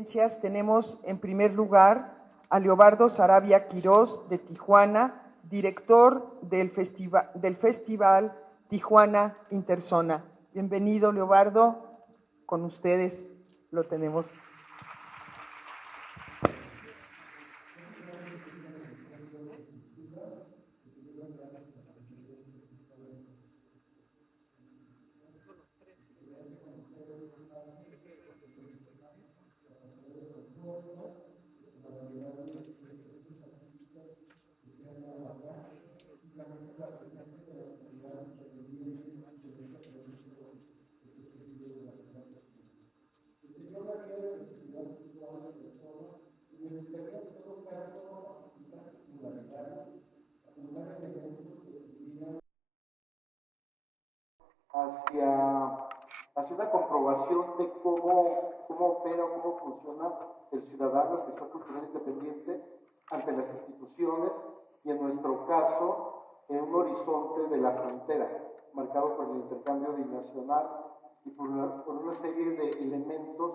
Eminencias, tenemos en primer lugar a Leobardo Sarabia Quirós de Tijuana, director del Festival Tijuana Interzona. Bienvenido, Leobardo, con ustedes lo tenemos. Hacia una comprobación de cómo opera o cómo funciona el ciudadano, el gestor cultural independiente ante las instituciones y en nuestro caso en un horizonte de la frontera marcado por el intercambio binacional y por una serie de elementos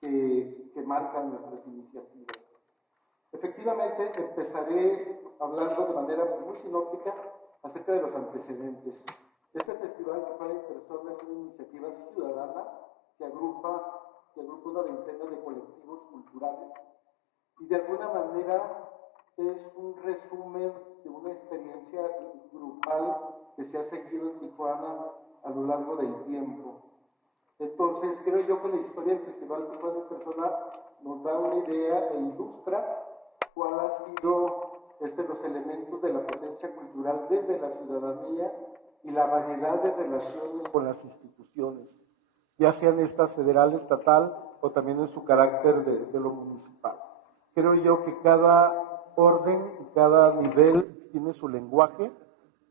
que marcan nuestras iniciativas. Efectivamente, empezaré hablando de manera muy sinóptica acerca de los antecedentes. Este festival Tijuana Interzona es una iniciativa ciudadana que agrupa una veintena de colectivos culturales y de alguna manera es un resumen de una experiencia grupal que se ha seguido en Tijuana a lo largo del tiempo. Entonces, creo yo que la historia del Festival Tijuana Interzona nos da una idea e ilustra cuál ha sido los elementos de la potencia cultural desde la ciudadanía y la variedad de relaciones con las instituciones, ya sean estas federal, estatal o también en su carácter de lo municipal. Creo yo que cada orden y cada nivel tiene su lenguaje,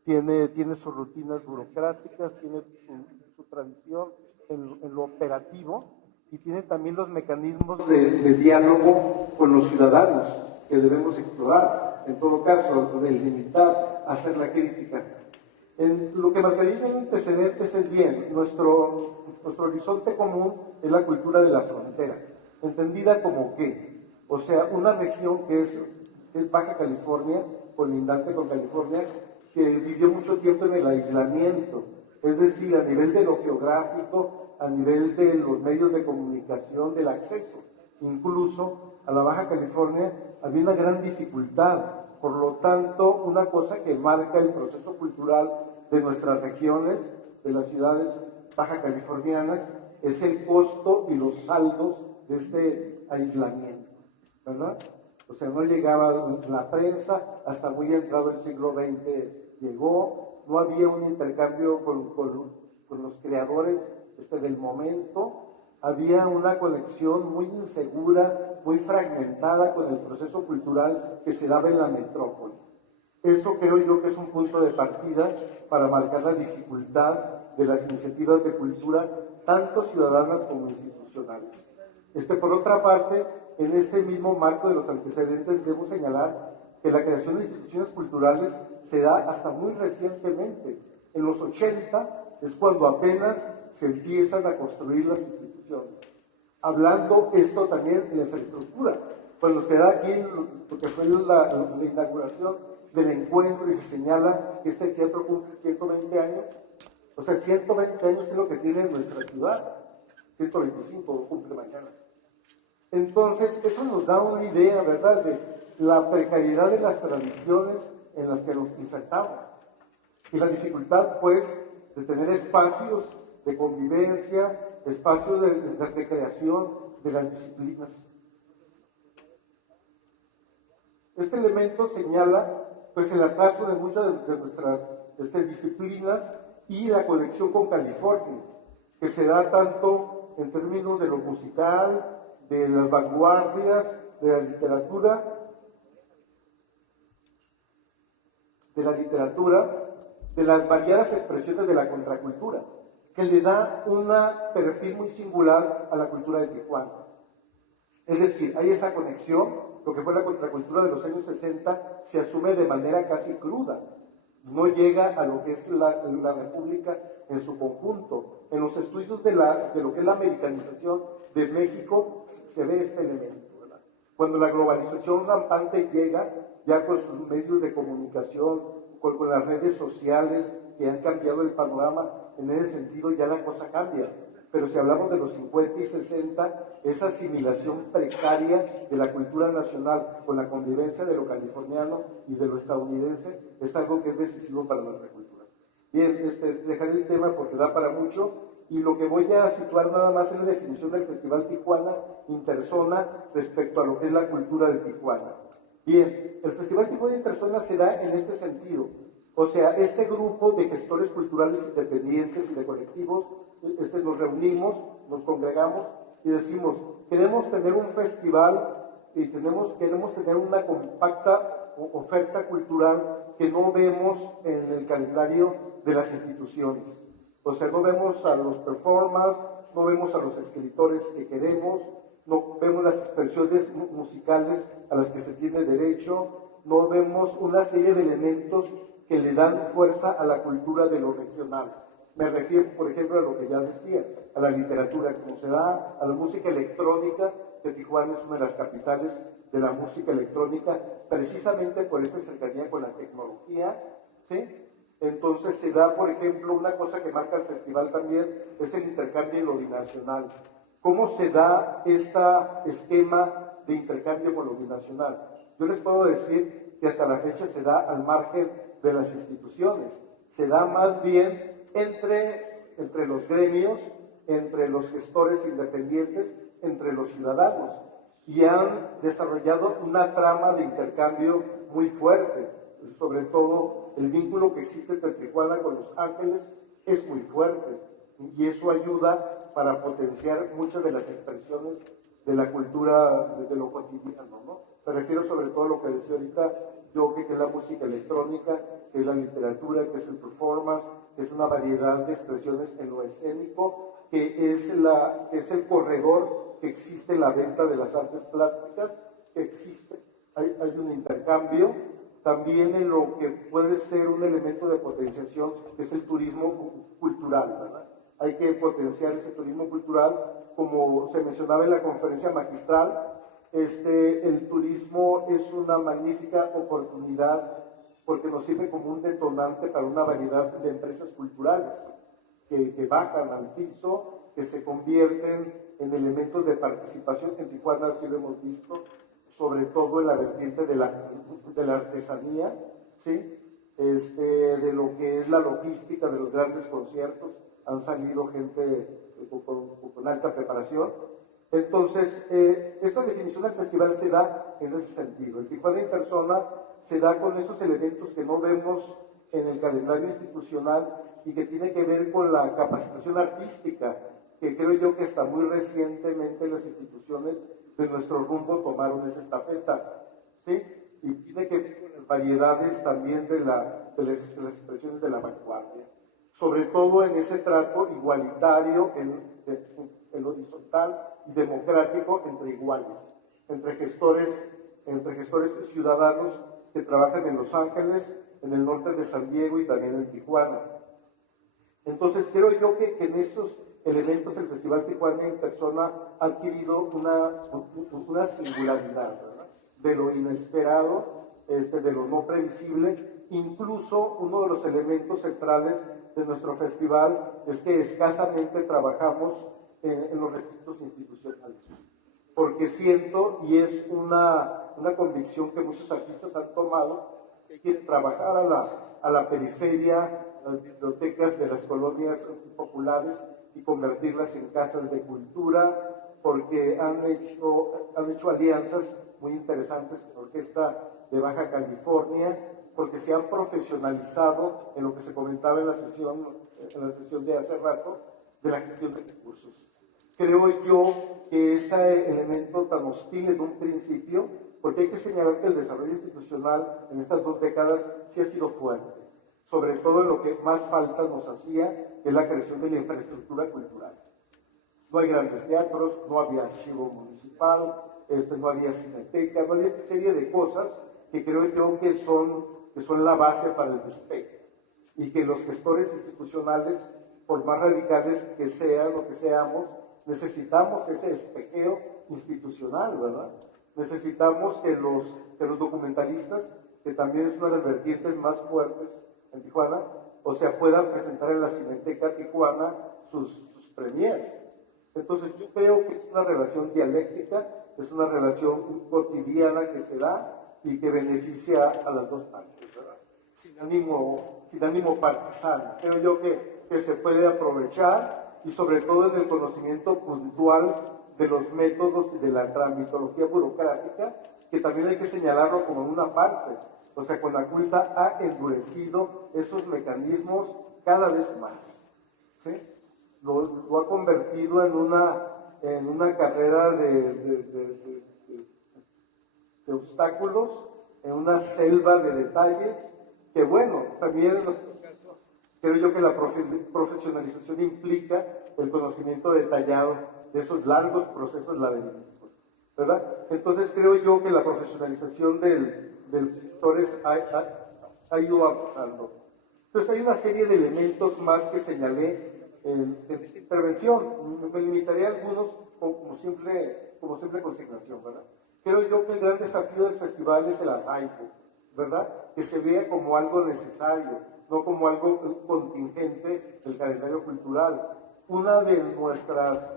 tiene sus rutinas burocráticas, tiene su tradición en lo operativo y tiene también los mecanismos de diálogo con los ciudadanos que debemos explorar, en todo caso, delimitar, hacer la crítica. Lo que marcaría en antecedentes es bien, nuestro horizonte común es la cultura de la frontera, entendida como qué, o sea, una región que es Baja California, colindante con California, que vivió mucho tiempo en el aislamiento, es decir, a nivel de lo geográfico, a nivel de los medios de comunicación, del acceso. Incluso a la Baja California había una gran dificultad. Por lo tanto, una cosa que marca el proceso cultural de nuestras regiones, de las ciudades baja californianas, es el costo y los saldos de este aislamiento, ¿verdad? O sea, no llegaba la prensa, hasta muy entrado el siglo XX llegó, no había un intercambio con los creadores del momento, había una conexión muy insegura, muy fragmentada con el proceso cultural que se daba en la metrópoli. Eso creo yo que es un punto de partida para marcar la dificultad de las iniciativas de cultura, tanto ciudadanas como institucionales. Por otra parte, en este mismo marco de los antecedentes, debo señalar que la creación de instituciones culturales se da hasta muy recientemente. En los 80 es cuando apenas se empiezan a construir las instituciones. Hablando esto también en la infraestructura. Cuando se da aquí, porque fue la inauguración del encuentro y se señala que este teatro cumple 120 años, o sea, 120 años es lo que tiene nuestra ciudad, 125 cumple mañana. Entonces, eso nos da una idea, ¿verdad?, de la precariedad de las tradiciones en las que nos insertamos. Y la dificultad, pues, de tener espacios de convivencia, espacios de recreación de las disciplinas. Este elemento señala, pues, el atraso de muchas de nuestras disciplinas y la conexión con California, que se da tanto en términos de lo musical, de las vanguardias, de la literatura, de las variadas expresiones de la contracultura, que le da un perfil muy singular a la cultura de Tijuana. Es decir, hay esa conexión, lo que fue la contracultura de los años 60 se asume de manera casi cruda, no llega a lo que es la República en su conjunto. En los estudios de lo que es la americanización de México se ve este elemento, ¿verdad? Cuando la globalización rampante llega, ya con sus medios de comunicación, con las redes sociales que han cambiado el panorama, en ese sentido ya la cosa cambia. Pero si hablamos de los 50 y 60, esa asimilación precaria de la cultura nacional con la convivencia de lo californiano y de lo estadounidense es algo que es decisivo para nuestra cultura. Bien, dejaré el tema porque da para mucho, y lo que voy a situar nada más es la definición del Festival Tijuana Interzona respecto a lo que es la cultura de Tijuana. Bien, el Festival Tijuana Interzona se da en este sentido. O sea, este grupo de gestores culturales independientes y de colectivos, nos reunimos, nos congregamos y decimos, queremos tener un festival y queremos tener una compacta oferta cultural que no vemos en el calendario de las instituciones. O sea, no vemos a los performers, no vemos a los escritores que queremos, no vemos las expresiones musicales a las que se tiene derecho, no vemos una serie de elementos que le dan fuerza a la cultura de lo regional. Me refiero, por ejemplo, a lo que ya decía, a la literatura como se da, a la música electrónica, que Tijuana es una de las capitales de la música electrónica, precisamente por esta cercanía con la tecnología, ¿sí? Entonces se da, por ejemplo, una cosa que marca el festival también, es el intercambio y lo binacional. ¿Cómo se da este esquema de intercambio con lo binacional? Yo les puedo decir que hasta la fecha se da al margen de las instituciones, se da más bien entre los gremios, entre los gestores independientes, entre los ciudadanos, y han desarrollado una trama de intercambio muy fuerte. Sobre todo el vínculo que existe entre Tijuana con Los Ángeles es muy fuerte, y eso ayuda para potenciar muchas de las expresiones de la cultura de lo cotidiano, ¿no? Me refiero sobre todo a lo que decía ahorita yo, que es la música electrónica, que es la literatura, que es el performance, que es una variedad de expresiones en lo escénico, que es el corredor que existe en la venta de las artes plásticas, que existe, hay un intercambio, también en lo que puede ser un elemento de potenciación, que es el turismo cultural, ¿verdad? Hay que potenciar ese turismo cultural, como se mencionaba en la conferencia magistral. El turismo es una magnífica oportunidad porque nos sirve como un detonante para una variedad de empresas culturales que bajan al piso, que se convierten en elementos de participación. En Tijuana así lo hemos visto, sobre todo en la vertiente de la artesanía, ¿sí? De lo que es la logística de los grandes conciertos. Han salido gente con alta preparación. Entonces, esta definición del festival se da en ese sentido. El Tijuana Interzona se da con esos elementos que no vemos en el calendario institucional y que tiene que ver con la capacitación artística, que creo yo que hasta muy recientemente las instituciones de nuestro rumbo tomaron esa estafeta, ¿sí? Y tiene que ver con las variedades también de las expresiones de la vanguardia, sobre todo en ese trato igualitario, en horizontal y democrático entre iguales, entre gestores ciudadanos que trabajan en Los Ángeles, en el norte de San Diego y también en Tijuana. Entonces creo yo que en estos elementos el Festival Tijuana Interzona ha adquirido una singularidad, ¿verdad? De lo inesperado, de lo no previsible. Incluso uno de los elementos centrales de nuestro festival es que escasamente trabajamos en los recintos institucionales, porque siento, y es una convicción que muchos artistas han tomado, que quieren trabajar a la periferia, las bibliotecas de las colonias populares y convertirlas en casas de cultura, porque han hecho alianzas muy interesantes con la Orquesta de Baja California, porque se han profesionalizado en lo que se comentaba en la sesión de hace rato, de la gestión de recursos. Creo yo que ese elemento tan hostil en un principio, porque hay que señalar que el desarrollo institucional en estas 2 décadas sí ha sido fuerte, sobre todo en lo que más falta nos hacía, que es la creación de la infraestructura cultural. No hay grandes teatros, no había archivo municipal, no había cineteca, no había una serie de cosas que creo yo que son la base para el despegue, y que los gestores institucionales por más radicales que sean o que seamos, necesitamos ese espejeo institucional, ¿verdad? Necesitamos que los documentalistas, que también es una de las vertientes más fuertes en Tijuana, o sea, puedan presentar en la Cineteca Tijuana sus premieres. Entonces yo creo que es una relación dialéctica, es una relación cotidiana que se da y que beneficia a las dos partes, ¿verdad? Sin ánimo partisano. Creo yo que se puede aprovechar y sobre todo en el conocimiento puntual de los métodos y de la tramitología burocrática, que también hay que señalarlo como una parte. O sea, Conaculta ha endurecido esos mecanismos cada vez más, ¿sí? Lo ha convertido en una carrera de obstáculos, en una selva de detalles, que bueno, también en nuestro caso, creo yo que la profesionalización implica el conocimiento detallado de esos largos procesos laberínticos, ¿verdad? Entonces creo yo que la profesionalización de los gestores ha ido avanzando. Entonces hay una serie de elementos más que señalé en esta intervención. Me limitaré a algunos como simple consignación, ¿verdad? Creo yo que el gran desafío del festival es el arraigo, ¿verdad? Que se vea como algo necesario, no como algo contingente del calendario cultural. Una de nuestras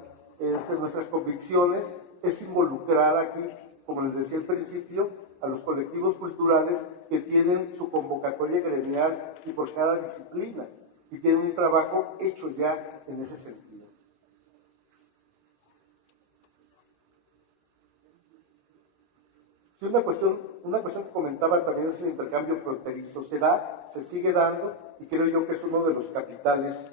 convicciones es involucrar aquí, como les decía al principio, a los colectivos culturales que tienen su convocatoria gremial y por cada disciplina, y tienen un trabajo hecho ya en ese sentido. Sí, una cuestión que comentaba también es el intercambio fronterizo. Se sigue dando, y creo yo que es uno de los capitales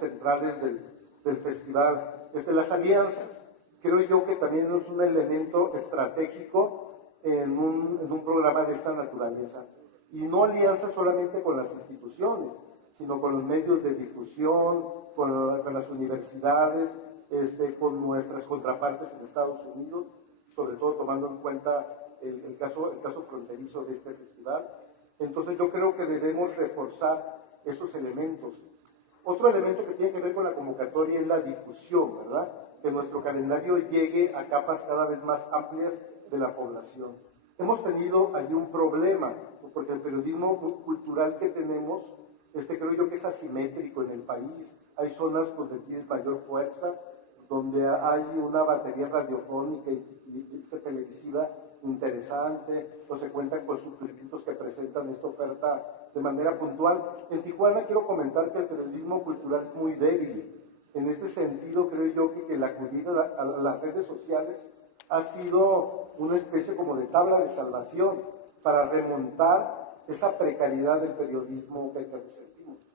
centrales del festival. Las alianzas, creo yo que también es un elemento estratégico en un programa de esta naturaleza. Y no alianzas solamente con las instituciones, sino con los medios de difusión, con las universidades, con nuestras contrapartes en Estados Unidos, sobre todo tomando en cuenta el caso fronterizo de este festival. Entonces yo creo que debemos reforzar esos elementos. Otro elemento que tiene que ver con la convocatoria es la difusión, ¿verdad? Que nuestro calendario llegue a capas cada vez más amplias de la población. Hemos tenido allí un problema, porque el periodismo cultural que tenemos, creo yo que es asimétrico en el país. Hay zonas donde tiene mayor fuerza, donde hay una batería radiofónica y televisiva interesante, o se cuentan con suplementos que presentan esta oferta de manera puntual. En Tijuana quiero comentar que el periodismo cultural es muy débil. En este sentido, creo yo que el acudir a las redes sociales ha sido una especie como de tabla de salvación para remontar esa precariedad del periodismo que sentimos.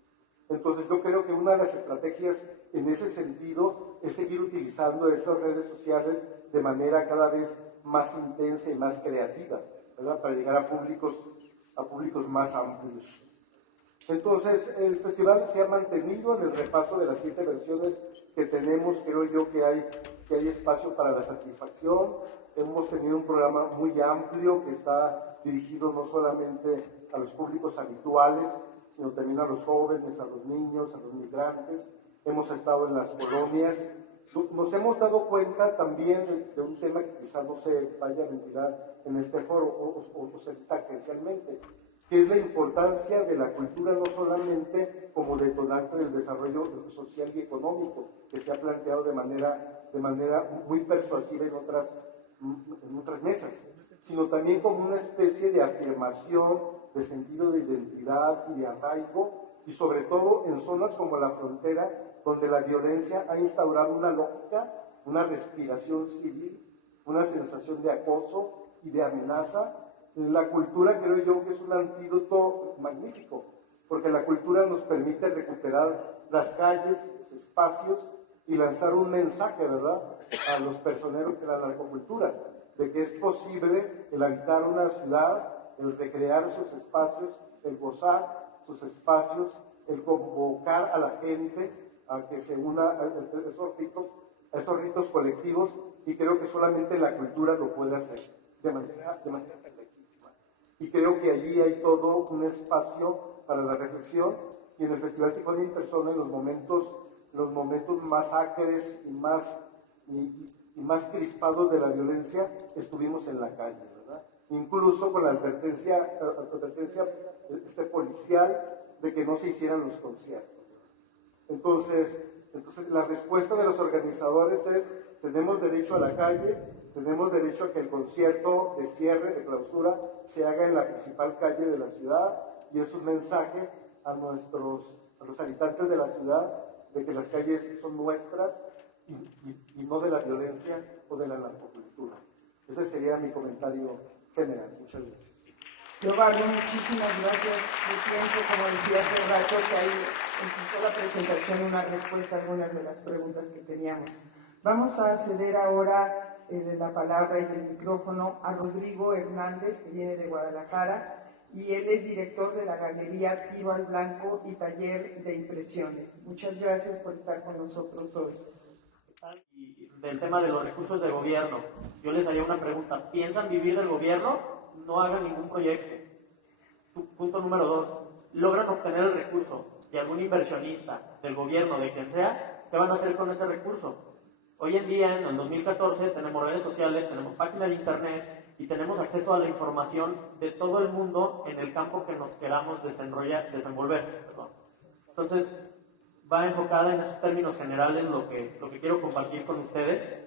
Entonces yo creo que una de las estrategias en ese sentido es seguir utilizando esas redes sociales de manera cada vez más intensa y más creativa, ¿verdad? Para llegar a públicos más amplios. Entonces el festival se ha mantenido en el repaso de las 7 versiones que tenemos. Creo yo que hay espacio para la satisfacción. Hemos tenido un programa muy amplio que está dirigido no solamente a los públicos habituales, sino también a los jóvenes, a los niños, a los migrantes. Hemos estado en las colonias. Nos hemos dado cuenta también de un tema que quizás no se vaya a ventilar en este foro o tangencialmente, que es la importancia de la cultura no solamente como detonante del desarrollo social y económico, que se ha planteado de manera muy persuasiva en otras mesas, sino también como una especie de afirmación, de sentido de identidad y de arraigo, y sobre todo en zonas como la frontera, donde la violencia ha instaurado una lógica, una respiración civil, una sensación de acoso y de amenaza. La cultura creo yo que es un antídoto magnífico, porque la cultura nos permite recuperar las calles, los espacios y lanzar un mensaje, ¿verdad?, a los personeros de la narcocultura, de que es posible el habitar una ciudad, el recrear sus espacios, el gozar sus espacios, el convocar a la gente a que se una a esos ritos colectivos, y creo que solamente la cultura lo puede hacer de manera legítima. Y creo que allí hay todo un espacio para la reflexión y en el Festival Tijuana Interzona, en los momentos más acres y más crispados de la violencia, estuvimos en la calle, ¿verdad? Incluso con la advertencia policial de que no se hicieran los conciertos. Entonces, la respuesta de los organizadores es: tenemos derecho a la calle, tenemos derecho a que el concierto de cierre, de clausura, se haga en la principal calle de la ciudad, y es un mensaje a los habitantes de la ciudad de que las calles son nuestras y no de la violencia o de la narcocultura. Ese sería mi comentario general. Muchas gracias. Leobardo, muchísimas gracias. Yo pienso, como decía hace rato, que hay en toda la presentación una respuesta a algunas de las preguntas que teníamos. Vamos a ceder ahora la palabra y el micrófono a Rodrigo Hernández, que viene de Guadalajara, y él es director de la Galería Tiro al Blanco y Taller de Impresiones. Muchas gracias por estar con nosotros hoy. Y del tema de los recursos de gobierno, yo les haría una pregunta: ¿piensan vivir del gobierno? No hagan ningún proyecto. Punto número 2, logran obtener el recurso de algún inversionista, del gobierno, de quien sea. ¿Qué van a hacer con ese recurso? Hoy en día, en el 2014, tenemos redes sociales, tenemos páginas de internet y tenemos acceso a la información de todo el mundo en el campo que nos queramos desenvolver. Perdón. Entonces, va enfocada en esos términos generales lo que quiero compartir con ustedes.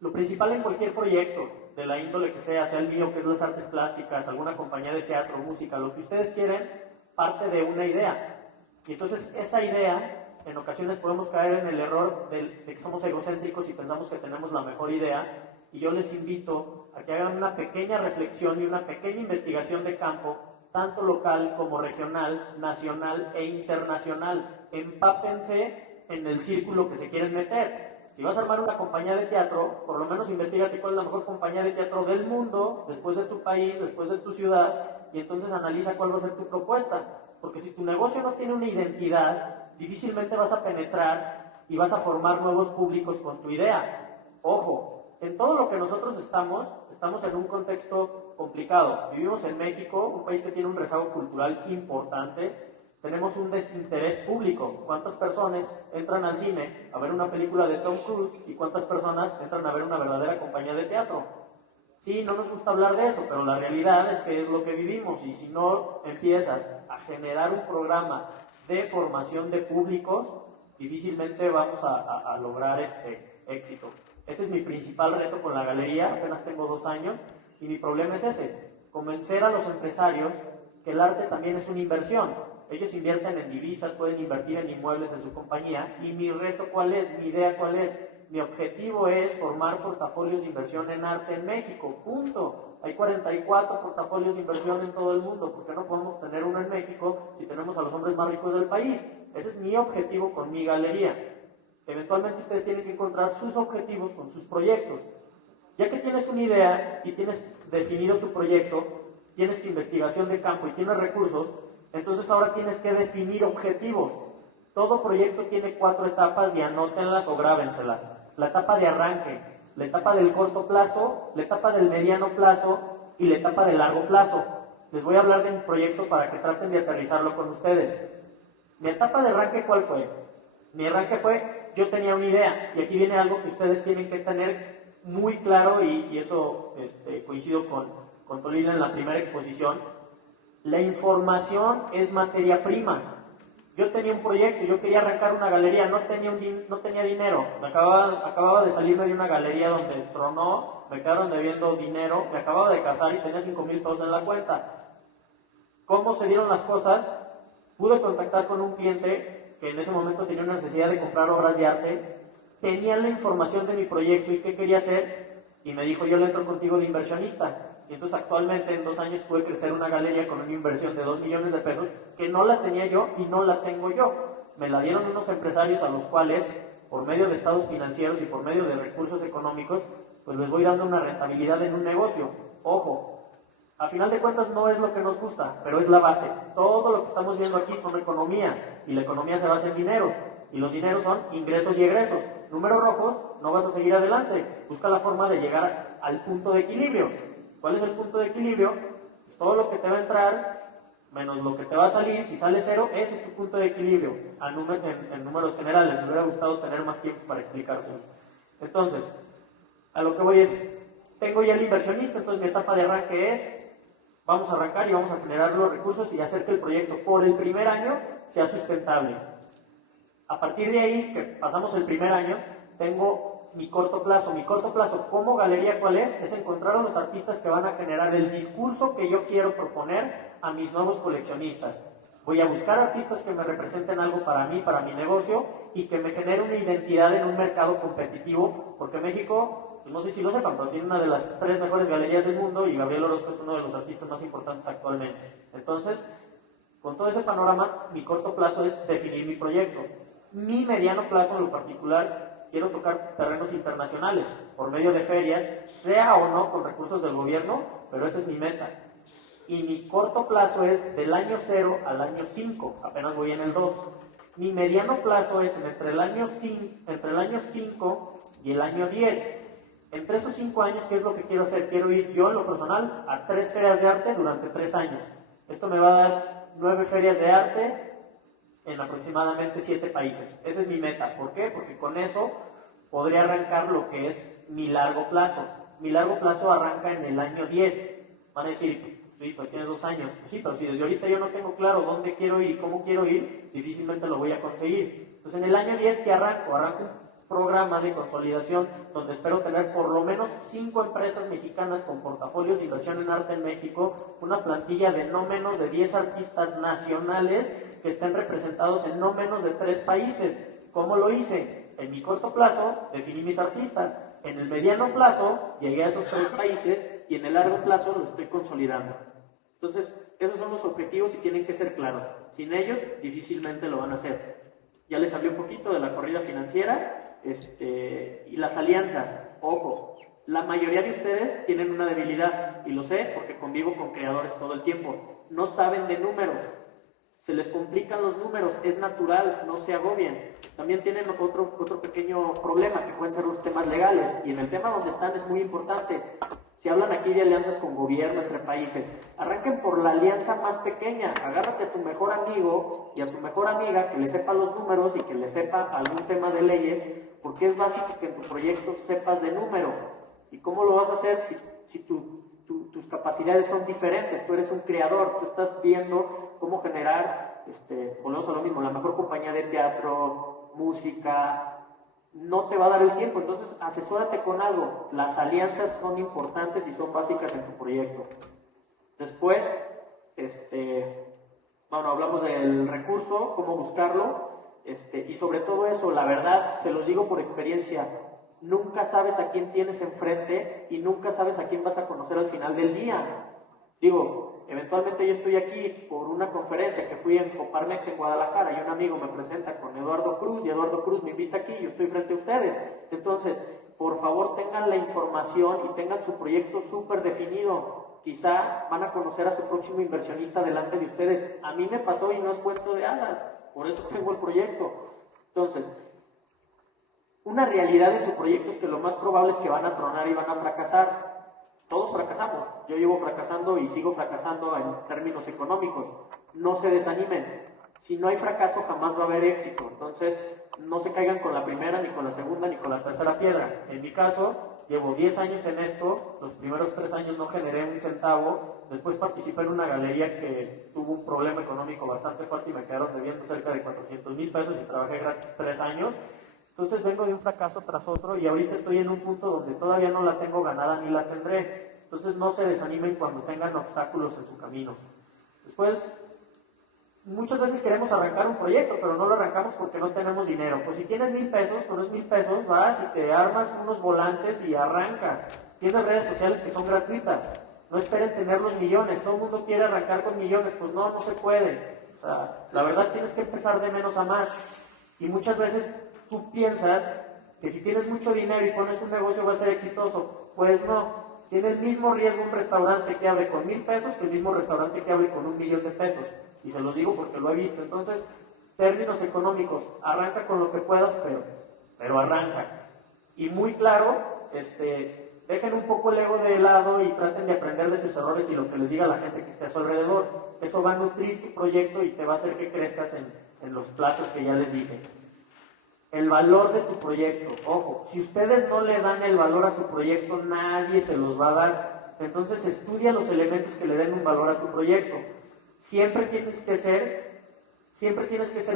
Lo principal en cualquier proyecto, de la índole que sea el mío, que es las artes plásticas, alguna compañía de teatro, música, lo que ustedes quieren, parte de una idea. Y entonces esa idea, en ocasiones podemos caer en el error de que somos egocéntricos y pensamos que tenemos la mejor idea, y yo les invito a que hagan una pequeña reflexión y una pequeña investigación de campo, tanto local como regional, nacional e internacional. Empápense en el círculo que se quieren meter. Si vas a armar una compañía de teatro, por lo menos investígate cuál es la mejor compañía de teatro del mundo, después de tu país, después de tu ciudad, y entonces analiza cuál va a ser tu propuesta. Porque si tu negocio no tiene una identidad, difícilmente vas a penetrar y vas a formar nuevos públicos con tu idea. Ojo, en todo lo que nosotros estamos en un contexto complicado. Vivimos en México, un país que tiene un rezago cultural importante. Tenemos un desinterés público. ¿Cuántas personas entran al cine a ver una película de Tom Cruise y cuántas personas entran a ver una verdadera compañía de teatro? Sí, no nos gusta hablar de eso, pero la realidad es que es lo que vivimos, y si no empiezas a generar un programa de formación de públicos, difícilmente vamos a lograr éxito. Ese es mi principal reto con la galería. Apenas tengo 2 años y mi problema es ese: convencer a los empresarios que el arte también es una inversión. Ellos invierten en divisas, pueden invertir en inmuebles en su compañía, y mi reto ¿cuál es? Mi idea ¿cuál es? Mi objetivo es formar portafolios de inversión en arte en México, punto. Hay 44 portafolios de inversión en todo el mundo. ¿Por qué no podemos tener uno en México si tenemos a los hombres más ricos del país? Ese es mi objetivo con mi galería. Eventualmente ustedes tienen que encontrar sus objetivos con sus proyectos. Ya que tienes una idea y tienes definido tu proyecto, tienes tu investigación de campo y tienes recursos, entonces ahora tienes que definir objetivos. Todo proyecto tiene 4 etapas, y anótenlas o grábenselas. La etapa de arranque, la etapa del corto plazo, la etapa del mediano plazo y la etapa del largo plazo. Les voy a hablar de mi proyecto para que traten de aterrizarlo con ustedes. Mi etapa de arranque, ¿cuál fue? Mi arranque fue: yo tenía una idea, y aquí viene algo que ustedes tienen que tener muy claro, y eso coincido con Tolina en la primera exposición. La información es materia prima. Yo tenía un proyecto, yo quería arrancar una galería, no tenía dinero. Acababa de salirme de una galería donde tronó, me quedaron debiendo dinero, me acababa de casar y tenía 5,000 pesos en la cuenta. ¿Cómo se dieron las cosas? Pude contactar con un cliente que en ese momento tenía una necesidad de comprar obras de arte, tenía la información de mi proyecto y qué quería hacer, y me dijo: yo le entro contigo de inversionista. Y entonces actualmente en 2 años pude crecer una galería con una inversión de 2 millones de pesos que no la tenía yo y no la tengo yo. Me la dieron unos empresarios a los cuales, por medio de estados financieros y por medio de recursos económicos, pues les voy dando una rentabilidad en un negocio. Ojo, a final de cuentas no es lo que nos gusta, pero es la base. Todo lo que estamos viendo aquí son economías, y la economía se basa en dineros, y los dineros son ingresos y egresos. Números rojos, no vas a seguir adelante. Busca la forma de llegar al punto de equilibrio. ¿Cuál es el punto de equilibrio? Pues todo lo que te va a entrar menos lo que te va a salir, si sale 0, ese es tu punto de equilibrio en números generales. Me hubiera gustado tener más tiempo para explicárselos. Entonces, a lo que voy es, tengo ya el inversionista, entonces mi etapa de arranque es, vamos a arrancar y vamos a generar los recursos y hacer que el proyecto por el primer año sea sustentable. A partir de ahí, que pasamos el primer año, tengo mi corto plazo. Mi corto plazo como galería, ¿cuál es? Es encontrar a los artistas que van a generar el discurso que yo quiero proponer a mis nuevos coleccionistas. Voy a buscar artistas que me representen algo para mí, para mi negocio, y que me genere una identidad en un mercado competitivo, porque México, pues no sé si lo sepan, pero tiene una de las 3 mejores galerías del mundo y Gabriel Orozco es uno de los artistas más importantes actualmente. Entonces, con todo ese panorama, mi corto plazo es definir mi proyecto. Mi mediano plazo, en lo particular, quiero tocar terrenos internacionales por medio de ferias, sea o no con recursos del gobierno, pero esa es mi meta. Y mi corto plazo es del año 0 al año 5, apenas voy en el 2. Mi mediano plazo es entre el año 5 y el año 10. Entre esos 5 años, ¿qué es lo que quiero hacer? Quiero ir yo en lo personal a 3 ferias de arte durante 3 años. Esto me va a dar 9 ferias de arte en aproximadamente 7 países. Esa es mi meta. ¿Por qué? Porque con eso podré arrancar lo que es mi largo plazo. Mi largo plazo arranca en el año 10. Van a decir, sí, pues tienes 2 años. Pues sí, pero si desde ahorita yo no tengo claro dónde quiero ir y cómo quiero ir, difícilmente lo voy a conseguir. Entonces en el año 10 que arranco un programa de consolidación donde espero tener por lo menos 5 empresas mexicanas con portafolios de inversión en arte en México, una plantilla de no menos de 10 artistas nacionales que estén representados en no menos de 3 países. ¿Cómo lo hice? En mi corto plazo definí mis artistas, en el mediano plazo llegué a esos 3 países y en el largo plazo lo estoy consolidando. Entonces, esos son los objetivos y tienen que ser claros. Sin ellos, difícilmente lo van a hacer. Ya les hablé un poquito de la corrida financiera. Y las alianzas, ojo, la mayoría de ustedes tienen una debilidad, y lo sé porque convivo con creadores todo el tiempo. No saben de números, se les complican los números, es natural, no se agobien. También tienen otro pequeño problema que pueden ser los temas legales, y en el tema donde están es muy importante. Si hablan aquí de alianzas con gobierno, entre países, arranquen por la alianza más pequeña. Agárrate a tu mejor amigo y a tu mejor amiga que le sepa los números y que le sepa algún tema de leyes, porque es básico que en tu proyecto sepas de números. ¿Y cómo lo vas a hacer si tus capacidades son diferentes? Tú eres un creador, tú estás viendo cómo generar, volvemos a lo mismo, la mejor compañía de teatro, música. No te va a dar el tiempo, entonces asesórate con algo. Las alianzas son importantes y son básicas en tu proyecto. Después, hablamos del recurso, cómo buscarlo, y sobre todo eso, la verdad, se los digo por experiencia, nunca sabes a quién tienes enfrente y nunca sabes a quién vas a conocer al final del día. Digo, eventualmente yo estoy aquí por una conferencia que fui en Coparmex en Guadalajara y un amigo me presenta con Eduardo Cruz y Eduardo Cruz me invita aquí y yo estoy frente a ustedes. Entonces, por favor tengan la información y tengan su proyecto súper definido. Quizá van a conocer a su próximo inversionista delante de ustedes. A mí me pasó y no es cuento de hadas, por eso tengo el proyecto. Entonces, una realidad en su proyecto es que lo más probable es que van a tronar y van a fracasar. Todos fracasamos, yo llevo fracasando y sigo fracasando en términos económicos. No se desanimen, si no hay fracaso jamás va a haber éxito, entonces no se caigan con la primera, ni con la segunda, ni con la tercera piedra. En mi caso, llevo 10 años en esto, los primeros 3 años no generé un centavo, después participé en una galería que tuvo un problema económico bastante fuerte y me quedaron debiendo cerca de 400,000 pesos y trabajé gratis 3 años. Entonces vengo de un fracaso tras otro y ahorita estoy en un punto donde todavía no la tengo ganada ni la tendré. Entonces no se desanimen cuando tengan obstáculos en su camino. Después, muchas veces queremos arrancar un proyecto, pero no lo arrancamos porque no tenemos dinero. Pues si tienes 1,000 pesos, con esos 1,000 pesos vas y te armas unos volantes y arrancas. Tienes redes sociales que son gratuitas. No esperen tener los millones. Todo el mundo quiere arrancar con millones. Pues no se puede. O sea, la verdad tienes que empezar de menos a más. Y muchas veces tú piensas que si tienes mucho dinero y pones un negocio va a ser exitoso. Pues no. Tiene el mismo riesgo un restaurante que abre con 1,000 pesos que el mismo restaurante que abre con 1,000,000 de pesos. Y se los digo porque lo he visto. Entonces, términos económicos, arranca con lo que puedas, pero arranca. Y muy claro, dejen un poco el ego de lado y traten de aprender de sus errores y lo que les diga la gente que esté a su alrededor. Eso va a nutrir tu proyecto y te va a hacer que crezcas en los plazos que ya les dije. El valor de tu proyecto. Ojo, si ustedes no le dan el valor a su proyecto, nadie se los va a dar. Entonces estudia los elementos que le den un valor a tu proyecto. Siempre tienes que ser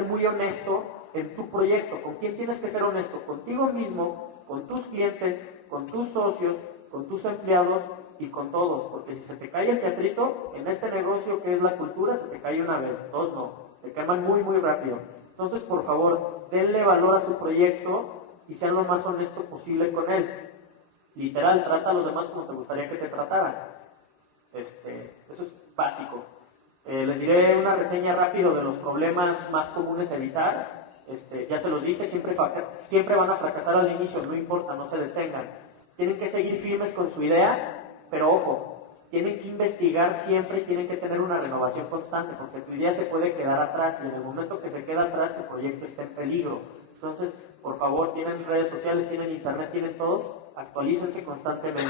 muy honesto en tu proyecto. ¿Con quién tienes que ser honesto? Contigo mismo, con tus clientes, con tus socios, con tus empleados y con todos. Porque si se te cae el teatrito, en este negocio que es la cultura, se te cae una vez, dos no. Te queman muy, muy rápido. Entonces, por favor, denle valor a su proyecto y sean lo más honesto posible con él. Literal, trata a los demás como te gustaría que te trataran. Eso es básico. Les diré una reseña rápido de los problemas más comunes a evitar. Ya se los dije, siempre van a fracasar al inicio, no importa, no se detengan. Tienen que seguir firmes con su idea, pero ojo, tienen que investigar siempre y tienen que tener una renovación constante, porque tu idea se puede quedar atrás y en el momento que se queda atrás tu proyecto está en peligro. Entonces, por favor, tienen redes sociales, tienen internet, tienen todos, actualícense constantemente.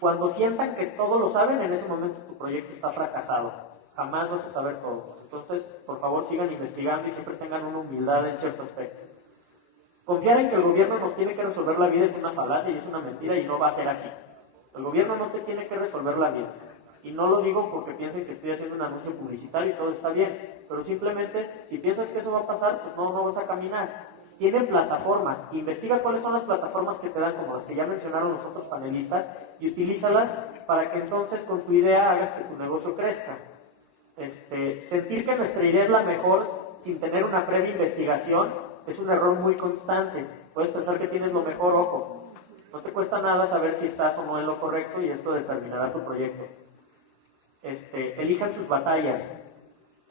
Cuando sientan que todo lo saben, en ese momento tu proyecto está fracasado. Jamás vas a saber todo. Entonces, por favor, sigan investigando y siempre tengan una humildad en cierto aspecto. Confiar en que el gobierno nos tiene que resolver la vida es una falacia y es una mentira y no va a ser así. El gobierno no te tiene que resolver la vida. Y no lo digo porque piensen que estoy haciendo un anuncio publicitario y todo está bien. Pero simplemente, si piensas que eso va a pasar, pues no vas a caminar. Tienen plataformas. Investiga cuáles son las plataformas que te dan, como las que ya mencionaron los otros panelistas, y utilízalas para que entonces con tu idea hagas que tu negocio crezca. Sentir que nuestra idea es la mejor sin tener una previa investigación es un error muy constante. Puedes pensar que tienes lo mejor, ojo. No te cuesta nada saber si estás o no en lo correcto y esto determinará tu proyecto. Elijan sus batallas.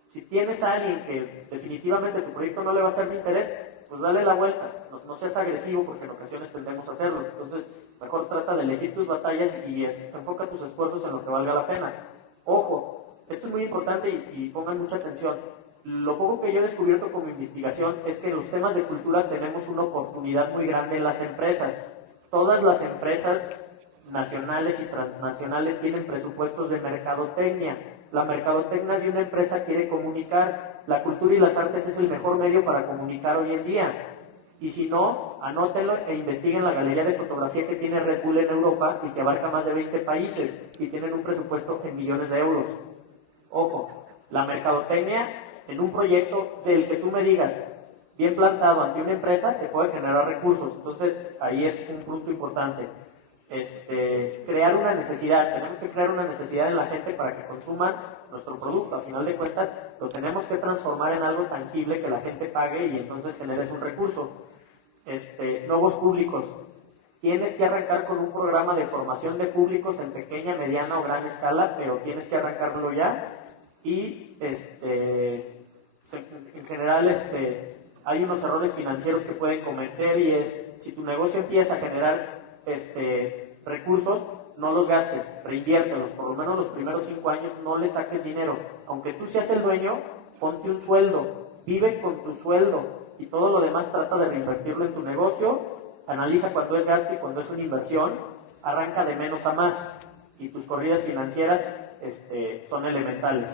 Si tienes a alguien que definitivamente tu proyecto no le va a ser de interés, pues dale la vuelta. No seas agresivo porque en ocasiones tendemos a hacerlo. Entonces, mejor trata de elegir tus batallas y enfoca tus esfuerzos en lo que valga la pena. Ojo, esto es muy importante y pongan mucha atención. Lo poco que yo he descubierto con mi investigación es que en los temas de cultura tenemos una oportunidad muy grande en las empresas. Todas las empresas nacionales y transnacionales tienen presupuestos de mercadotecnia. La mercadotecnia de una empresa quiere comunicar. La cultura y las artes es el mejor medio para comunicar hoy en día. Y si no, anótenlo e investiguen la galería de fotografía que tiene Red Bull en Europa y que abarca más de 20 países y tienen un presupuesto en millones de euros. Ojo, la mercadotecnia en un proyecto del que tú me digas, bien plantado ante una empresa, te puede generar recursos. Entonces, ahí es un punto importante. Crear una necesidad. Tenemos que crear una necesidad en la gente para que consuman nuestro producto. A final de cuentas, lo tenemos que transformar en algo tangible que la gente pague y entonces generes un recurso. Nuevos públicos. Tienes que arrancar con un programa de formación de públicos en pequeña, mediana o gran escala, pero tienes que arrancarlo ya. Y en general hay unos errores financieros que pueden cometer y es, si tu negocio empieza a generar recursos, no los gastes, reinviértelos, por lo menos los primeros 5 años no le saques dinero. Aunque tú seas el dueño, ponte un sueldo, vive con tu sueldo y todo lo demás trata de reinvertirlo en tu negocio. Analiza cuándo es gasto y cuándo es una inversión, arranca de menos a más y tus corridas financieras son elementales.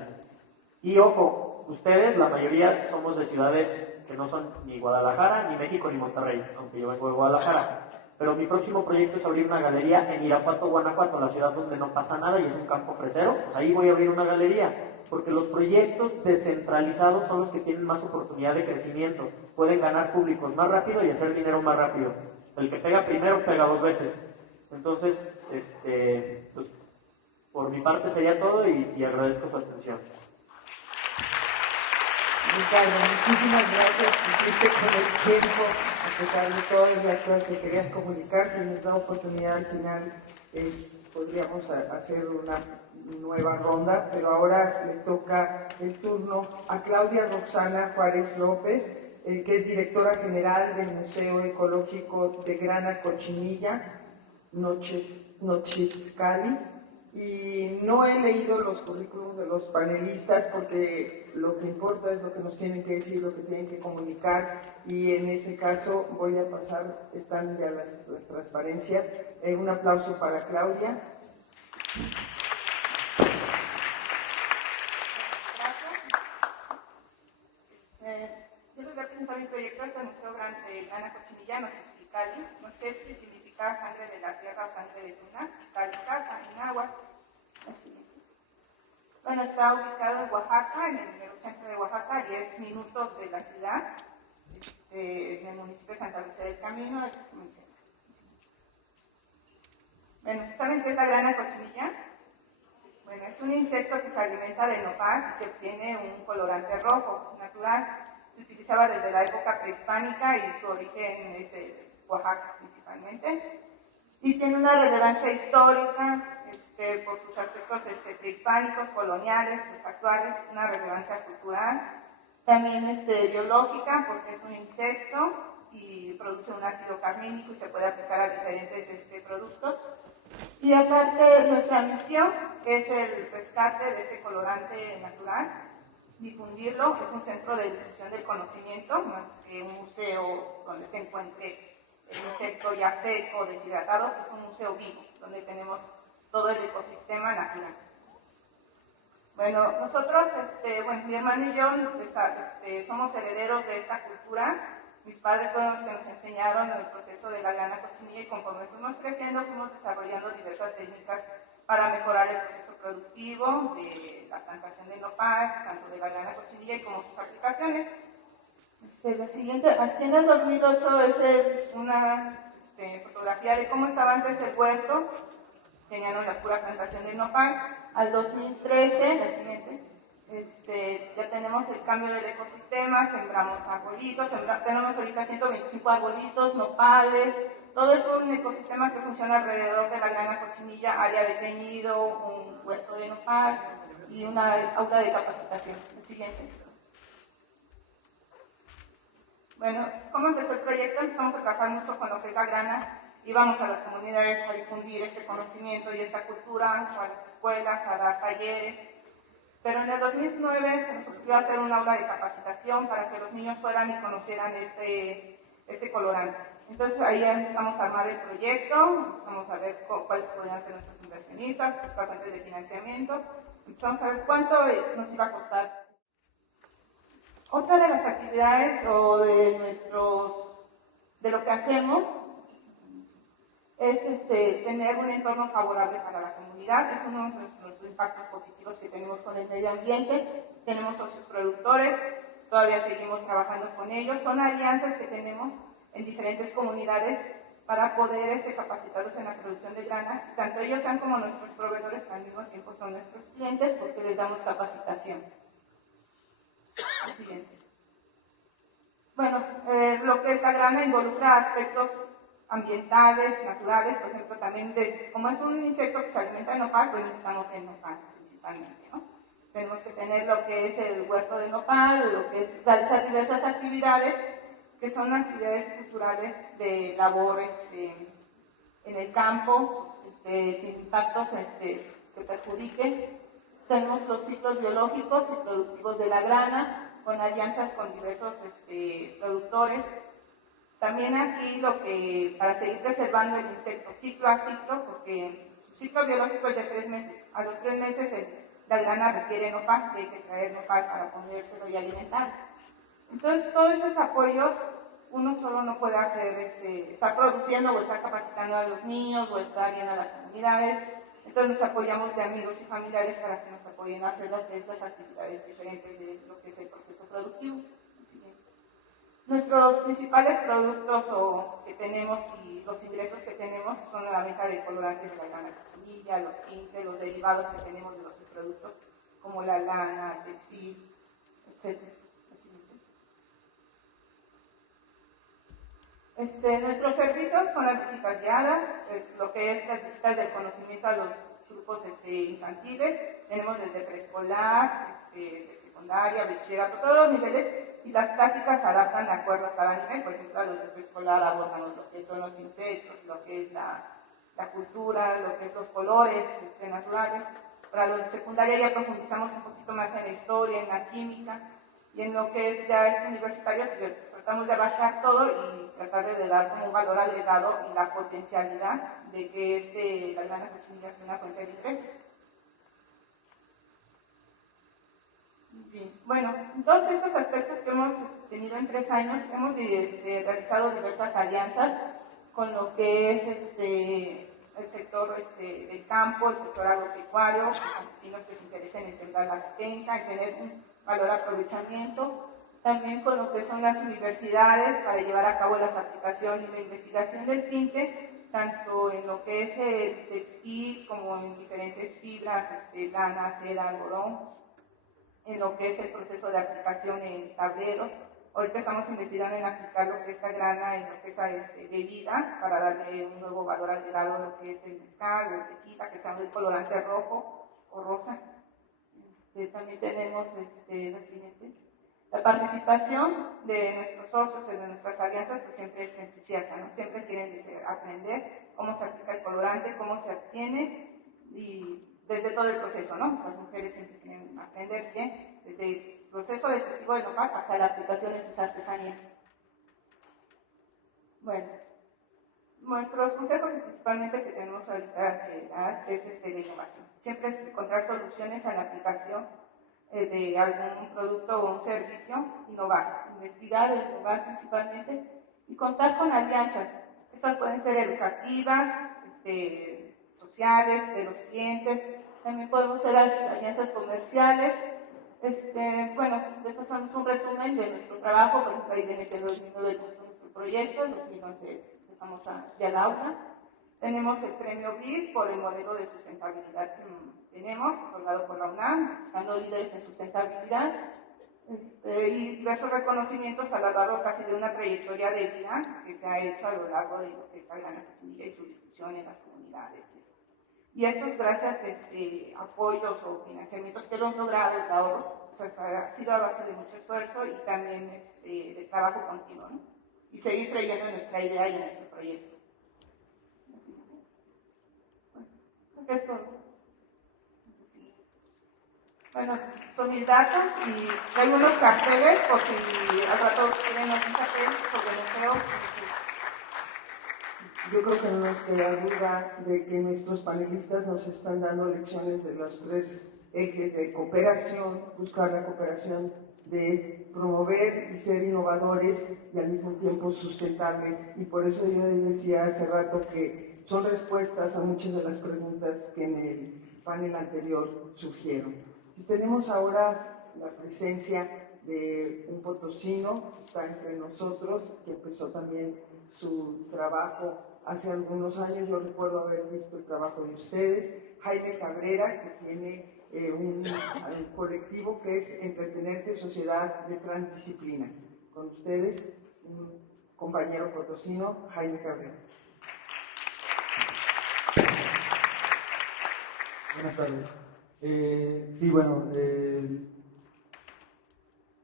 Y ojo, ustedes, la mayoría somos de ciudades que no son ni Guadalajara, ni México, ni Monterrey, aunque yo vengo de Guadalajara. Pero mi próximo proyecto es abrir una galería en Irapuato, Guanajuato, la ciudad donde no pasa nada y es un campo fresero. Pues ahí voy a abrir una galería, porque los proyectos descentralizados son los que tienen más oportunidad de crecimiento. Pueden ganar públicos más rápido y hacer dinero más rápido. El que pega primero, pega 2 veces. Entonces, pues, por mi parte sería todo y agradezco su atención. Ricardo, muchísimas gracias. Cumpliste con el tiempo, a pesar de todas las cosas que querías comunicar. Si nos da oportunidad al final, podríamos hacer una nueva ronda, pero ahora le toca el turno a Claudia Roxana Juárez López, que es directora general del Museo Ecológico de Grana Cochinilla, Nochixcali, y no he leído los currículums de los panelistas porque lo que importa es lo que nos tienen que decir, lo que tienen que comunicar, y en ese caso voy a pasar, están ya las transparencias. Un aplauso para Claudia. Yo les voy a presentar mi proyecto del Museo Grana Cochinilla, Nochexplicali. Nochexpli significa sangre de la tierra o sangre de tuna, Cali casa, en náhuatl. Bueno, está ubicado en Oaxaca, en el mero centro de Oaxaca, a 10 minutos de la ciudad, en el municipio de Santa Lucía del Camino. Bueno, ¿saben qué es la grana cochinilla? Bueno, es un insecto que se alimenta de nopal y se obtiene un colorante rojo natural. Se utilizaba desde la época prehispánica y su origen es de Oaxaca principalmente. Y tiene una relevancia histórica por sus aspectos prehispánicos, coloniales, los actuales, una relevancia cultural. También biológica, porque es un insecto y produce un ácido carmínico y se puede aplicar a diferentes productos. Y aparte, nuestra misión es el rescate de ese colorante natural, difundirlo. Es un centro de difusión del conocimiento, más que un museo donde se encuentre el insecto ya seco, deshidratado. Es un museo vivo, donde tenemos todo el ecosistema natural. Bueno, nosotros, mi hermano y yo, somos herederos de esta cultura. Mis padres fueron los que nos enseñaron el proceso de la grana cochinilla, y conforme fuimos creciendo, fuimos desarrollando diversas técnicas para mejorar el proceso productivo de la plantación de nopal, tanto de la grana cochinilla y como sus aplicaciones. La siguiente, aquí en el 2008 es una fotografía de cómo estaba antes el huerto. Tenían una pura plantación de nopal. Al 2013, la siguiente, ya tenemos el cambio del ecosistema, sembramos arbolitos, tenemos ahorita 125 arbolitos, nopales. Todo es un ecosistema que funciona alrededor de la grana cochinilla, área de teñido, un huerto de nopal y una aula de capacitación. El siguiente. Bueno, ¿cómo empezó el proyecto? Empezamos a trabajar mucho con lo que es la grana. Íbamos a las comunidades a difundir este conocimiento y esta cultura, a las escuelas, a dar talleres. Pero en el 2009 se nos ocurrió hacer un aula de capacitación para que los niños fueran y conocieran este colorante. Entonces ahí empezamos a armar el proyecto, empezamos a ver cuáles podían ser nuestros inversionistas, nuestras fuentes de financiamiento, empezamos a ver cuánto nos iba a costar. Otra de las actividades o de lo que hacemos es tener un entorno favorable para la comunidad. Es uno de los impactos positivos que tenemos con el medio ambiente. Tenemos socios productores, todavía seguimos trabajando con ellos. Son alianzas que tenemos en diferentes comunidades para poder capacitarlos en la producción de grana. Tanto ellos sean como nuestros proveedores, al mismo tiempo son nuestros clientes porque les damos capacitación. Siguiente. Bueno, lo que es la grana involucra aspectos ambientales, naturales, por ejemplo, también como es un insecto que se alimenta de nopal, pues necesitamos el nopal principalmente, ¿no? Tenemos que tener lo que es el huerto de nopal, lo que es realizar diversas actividades, que son actividades culturales de labor en el campo, sin impactos que perjudiquen. Tenemos los ciclos biológicos y productivos de la grana, con alianzas con diversos productores. También aquí para seguir preservando el insecto ciclo a ciclo, porque su ciclo biológico es de 3 meses. A los 3 meses la grana requiere nopal, hay que traer nopal para ponérselo y alimentar. Entonces todos esos apoyos uno solo no puede hacer, estar produciendo o estar capacitando a los niños o estar yendo a las comunidades. Entonces nos apoyamos de amigos y familiares para que nos apoyen a hacer estas actividades diferentes de lo que es el proceso productivo. Nuestros principales productos que tenemos y los ingresos que tenemos son la venta de colorantes de la grana cochinilla, los tintes, los derivados que tenemos de los productos como la lana, textil, etc. Nuestros servicios son las visitas guiadas, lo que es las visitas del conocimiento a los grupos infantiles. Tenemos desde preescolar, de secundaria, bachillerato, todos los niveles, y las prácticas se adaptan de acuerdo a cada nivel. Por ejemplo, a los de preescolar abordan lo que son los insectos, lo que es la cultura, lo que es los colores naturales. Para los de secundaria ya profundizamos un poquito más en la historia, en la química, y en lo que es ya es universitario, tratamos de abarcar todo y tratar de dar como un valor agregado y la potencialidad de que la grana cochinilla sea una fuente de ingresos. Bien. Bueno, en todos estos aspectos que hemos tenido en 3 años, hemos realizado diversas alianzas con lo que es el sector del campo, el sector agropecuario, los campesinos que se interesen en sembrar la penca, en tener un valor aprovechamiento, también con lo que son las universidades para llevar a cabo la fabricación y la investigación del tinte, tanto en lo que es el textil como en diferentes fibras, lana, seda, algodón, en lo que es el proceso de aplicación en tableros. Ahorita estamos investigando en aplicar lo que es la grana en lo que es bebidas para darle un nuevo valor agregado a lo que es el mezcal o el tequila, que sea muy colorante rojo o rosa. También tenemos la siguiente. La participación de nuestros socios, de nuestras alianzas, pues siempre es entusiasta, ¿no? Siempre quieren aprender cómo se aplica el colorante, cómo se obtiene y desde todo el proceso, ¿no? Las mujeres siempre quieren aprender bien, desde el proceso de cultivo del nopal hasta la aplicación de sus artesanías. Bueno, nuestros consejos principalmente que tenemos ahorita que dar es de innovación. Siempre es encontrar soluciones a la aplicación de algún producto o un servicio, innovar, investigar e innovar principalmente y contar con alianzas. Estas pueden ser educativas, sociales, de los clientes, también podemos hacer alianzas comerciales. Bueno, estos son un resumen de nuestro trabajo. Por ejemplo, ahí viene que 2009 es nuestro proyecto, en 2011 empezamos ya la aula. Tenemos el premio BIS por el modelo de sustentabilidad que tenemos, otorgado por la UNAM, buscando líderes en sustentabilidad, y diversos reconocimientos a lo largo casi de una trayectoria de vida que se ha hecho a lo largo de lo que es la Grana Cochinilla y su difusión en las comunidades. Y estos gracias a apoyos o financiamientos que hemos logrado, el ahorro, pues, ha sido a base de mucho esfuerzo y también de trabajo continuo, ¿no? Y seguir creyendo en nuestra idea y en nuestro proyecto. Bueno, esto. Bueno, son mis datos y hay unos carteles por si al rato tienen algún cartel sobre el museo. Yo creo que no nos queda duda de que nuestros panelistas nos están dando lecciones de los 3 ejes de cooperación, buscar la cooperación, de promover y ser innovadores y al mismo tiempo sustentables. Y por eso yo decía hace rato que son respuestas a muchas de las preguntas que en el panel anterior surgieron. Y tenemos ahora la presencia de un potosino que está entre nosotros, que empezó también su trabajo hace algunos años. Yo recuerdo haber visto el trabajo de ustedes, Jaime Cabrera, que tiene un colectivo que es Entretenerte Sociedad de Transdisciplina. Con ustedes, un compañero potosino, Jaime Cabrera. Buenas tardes. Sí, bueno,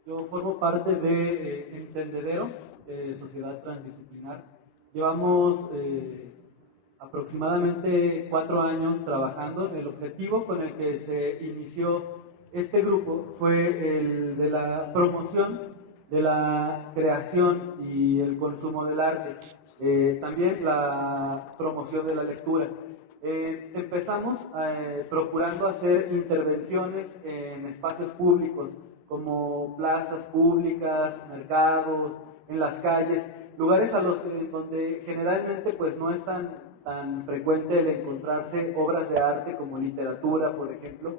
yo formo parte de Entendedero, Sociedad Transdisciplinar. Llevamos aproximadamente 4 años trabajando. El objetivo con el que se inició este grupo fue el de la promoción de la creación y el consumo del arte, también la promoción de la lectura. Empezamos procurando hacer intervenciones en espacios públicos como plazas públicas, mercados, en las calles, lugares donde generalmente pues no es tan frecuente el encontrarse obras de arte como literatura, por ejemplo,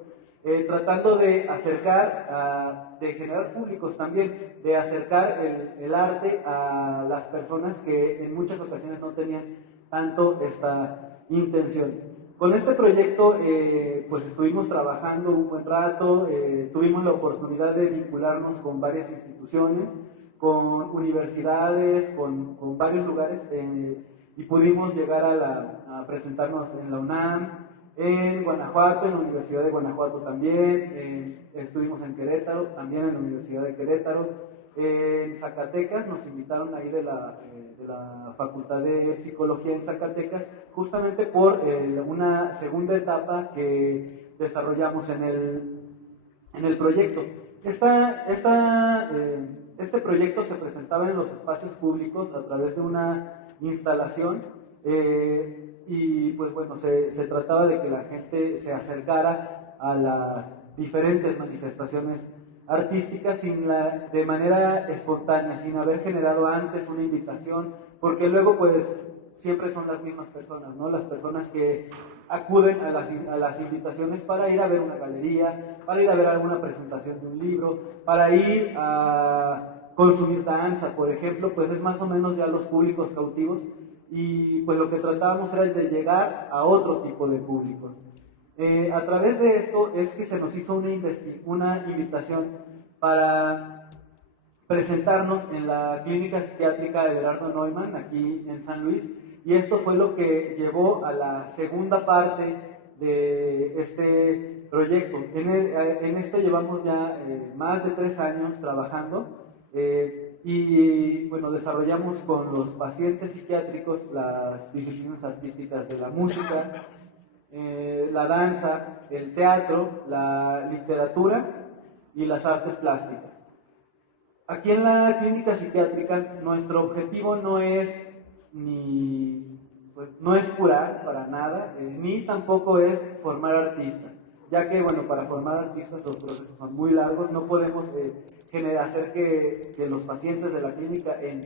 tratando de acercar, de generar públicos también, de acercar el arte a las personas que en muchas ocasiones no tenían tanto esta intención. Con este proyecto pues estuvimos trabajando un buen rato, tuvimos la oportunidad de vincularnos con varias instituciones, con universidades, con varios lugares, y pudimos llegar a presentarnos en la UNAM, en Guanajuato, en la Universidad de Guanajuato también, estuvimos en Querétaro, también en la Universidad de Querétaro, En Zacatecas nos invitaron ahí de la Facultad de Psicología en Zacatecas, justamente por una segunda etapa que desarrollamos en el proyecto. Este proyecto se presentaba en los espacios públicos a través de una instalación y pues bueno, se trataba de que la gente se acercara a las diferentes manifestaciones artísticas de manera espontánea, sin haber generado antes una invitación, porque luego pues siempre son las mismas personas, ¿no? Las personas que acuden a las invitaciones para ir a ver una galería, para ir a ver alguna presentación de un libro, para ir a consumir danza, por ejemplo, pues es más o menos ya los públicos cautivos, y pues lo que tratábamos era de llegar a otro tipo de públicos. A través de esto es que se nos hizo una invitación para presentarnos en la clínica psiquiátrica de Gerardo Neumann, aquí en San Luis, y esto fue lo que llevó a la segunda parte de este proyecto. En esto llevamos ya más de 3 años trabajando y bueno, desarrollamos con los pacientes psiquiátricos las disciplinas artísticas de la música, la danza, el teatro, la literatura y las artes plásticas. Aquí en la clínica psiquiátrica nuestro objetivo no es no es curar para nada, ni tampoco es formar artistas, ya que bueno, para formar artistas los procesos son muy largos, no podemos hacer que los pacientes de la clínica en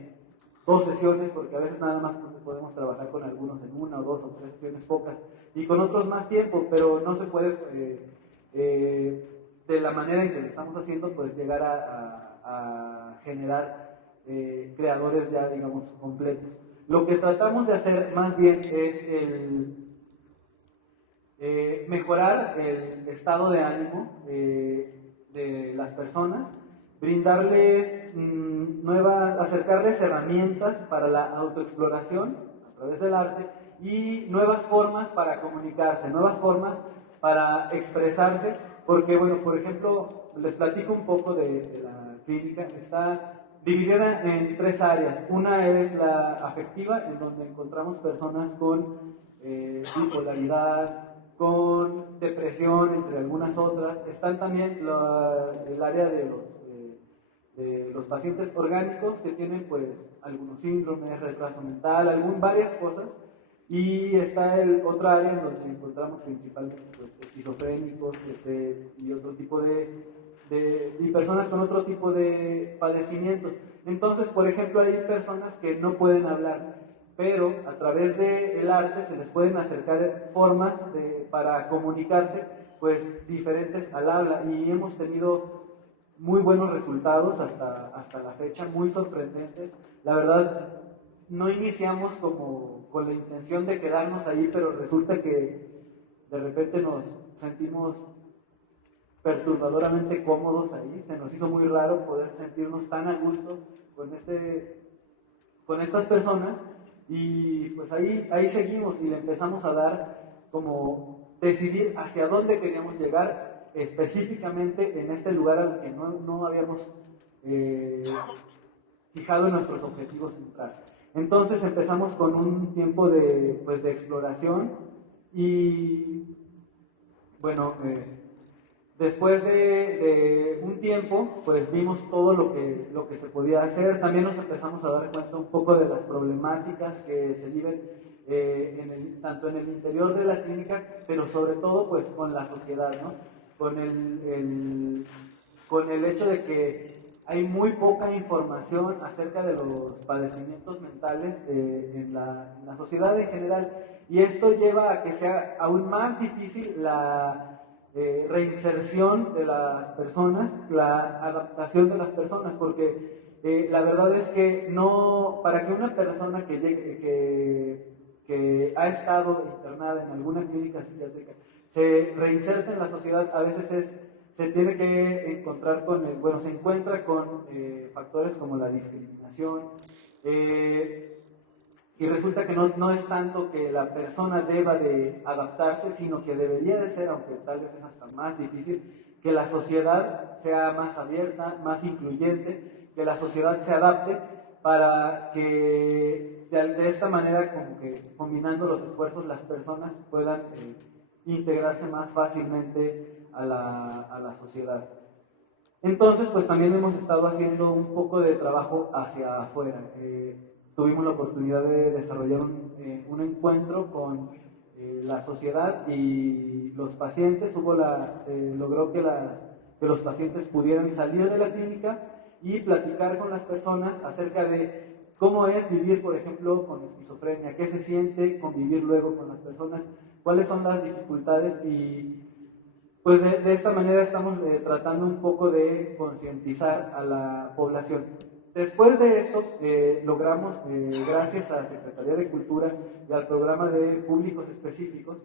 2 sesiones, porque a veces nada más podemos trabajar con algunos en 1 o 2 o 3 sesiones pocas, y con otros más tiempo, pero no se puede de la manera en que lo estamos haciendo, pues llegar a generar creadores ya, digamos, completos. Lo que tratamos de hacer más bien es mejorar el estado de ánimo de las personas, brindarles acercarles herramientas para la autoexploración a través del arte y nuevas formas para comunicarse, nuevas formas para expresarse, porque bueno, por ejemplo, les platico un poco de la clínica. Está dividida en 3 áreas. Una es la afectiva, en donde encontramos personas con bipolaridad, con depresión, entre algunas otras. Están también el área de los pacientes orgánicos, que tienen pues algunos síndromes, retraso mental, varias cosas. Y está otra área en donde encontramos principalmente pues, esquizofrénicos y otro tipo y personas con otro tipo de padecimientos. Entonces, por ejemplo, hay personas que no pueden hablar, pero a través del arte se les pueden acercar formas para comunicarse, pues diferentes al habla, y hemos tenido muy buenos resultados hasta la fecha, muy sorprendentes. La verdad, no iniciamos como con la intención de quedarnos ahí, pero resulta que de repente nos sentimos perturbadoramente cómodos ahí. Se nos hizo muy raro poder sentirnos tan a gusto con estas personas, y pues ahí seguimos y le empezamos a dar como decidir hacia dónde queríamos llegar específicamente en este lugar al que no habíamos fijado en nuestros objetivos centrales. Entonces empezamos con un tiempo de exploración y bueno, después de un tiempo, pues vimos todo lo que se podía hacer. También nos empezamos a dar cuenta un poco de las problemáticas que se viven tanto en el interior de la clínica, pero sobre todo pues con la sociedad, ¿no? Con el hecho de que hay muy poca información acerca de los padecimientos mentales en la sociedad en general, y esto lleva a que sea aún más difícil la reinserción de las personas, la adaptación de las personas, porque la verdad es que para que una persona que ha estado internada en alguna clínica psiquiátrica se reinserte en la sociedad, a veces se tiene que encontrar se encuentra con factores como la discriminación, y resulta que no es tanto que la persona deba de adaptarse, sino que debería de ser, aunque tal vez es hasta más difícil, que la sociedad sea más abierta, más incluyente, que la sociedad se adapte para que de esta manera, como que combinando los esfuerzos, las personas puedan integrarse más fácilmente a la sociedad. Entonces, pues también hemos estado haciendo un poco de trabajo hacia afuera. Tuvimos la oportunidad de desarrollar un encuentro con la sociedad y los pacientes. Se logró que los pacientes pudieran salir de la clínica y platicar con las personas acerca de cómo es vivir, por ejemplo, con esquizofrenia, qué se siente convivir luego con las personas, cuáles son las dificultades, y pues de esta manera estamos tratando un poco de concientizar a la población. Después de esto, logramos, gracias a la Secretaría de Cultura y al programa de públicos específicos,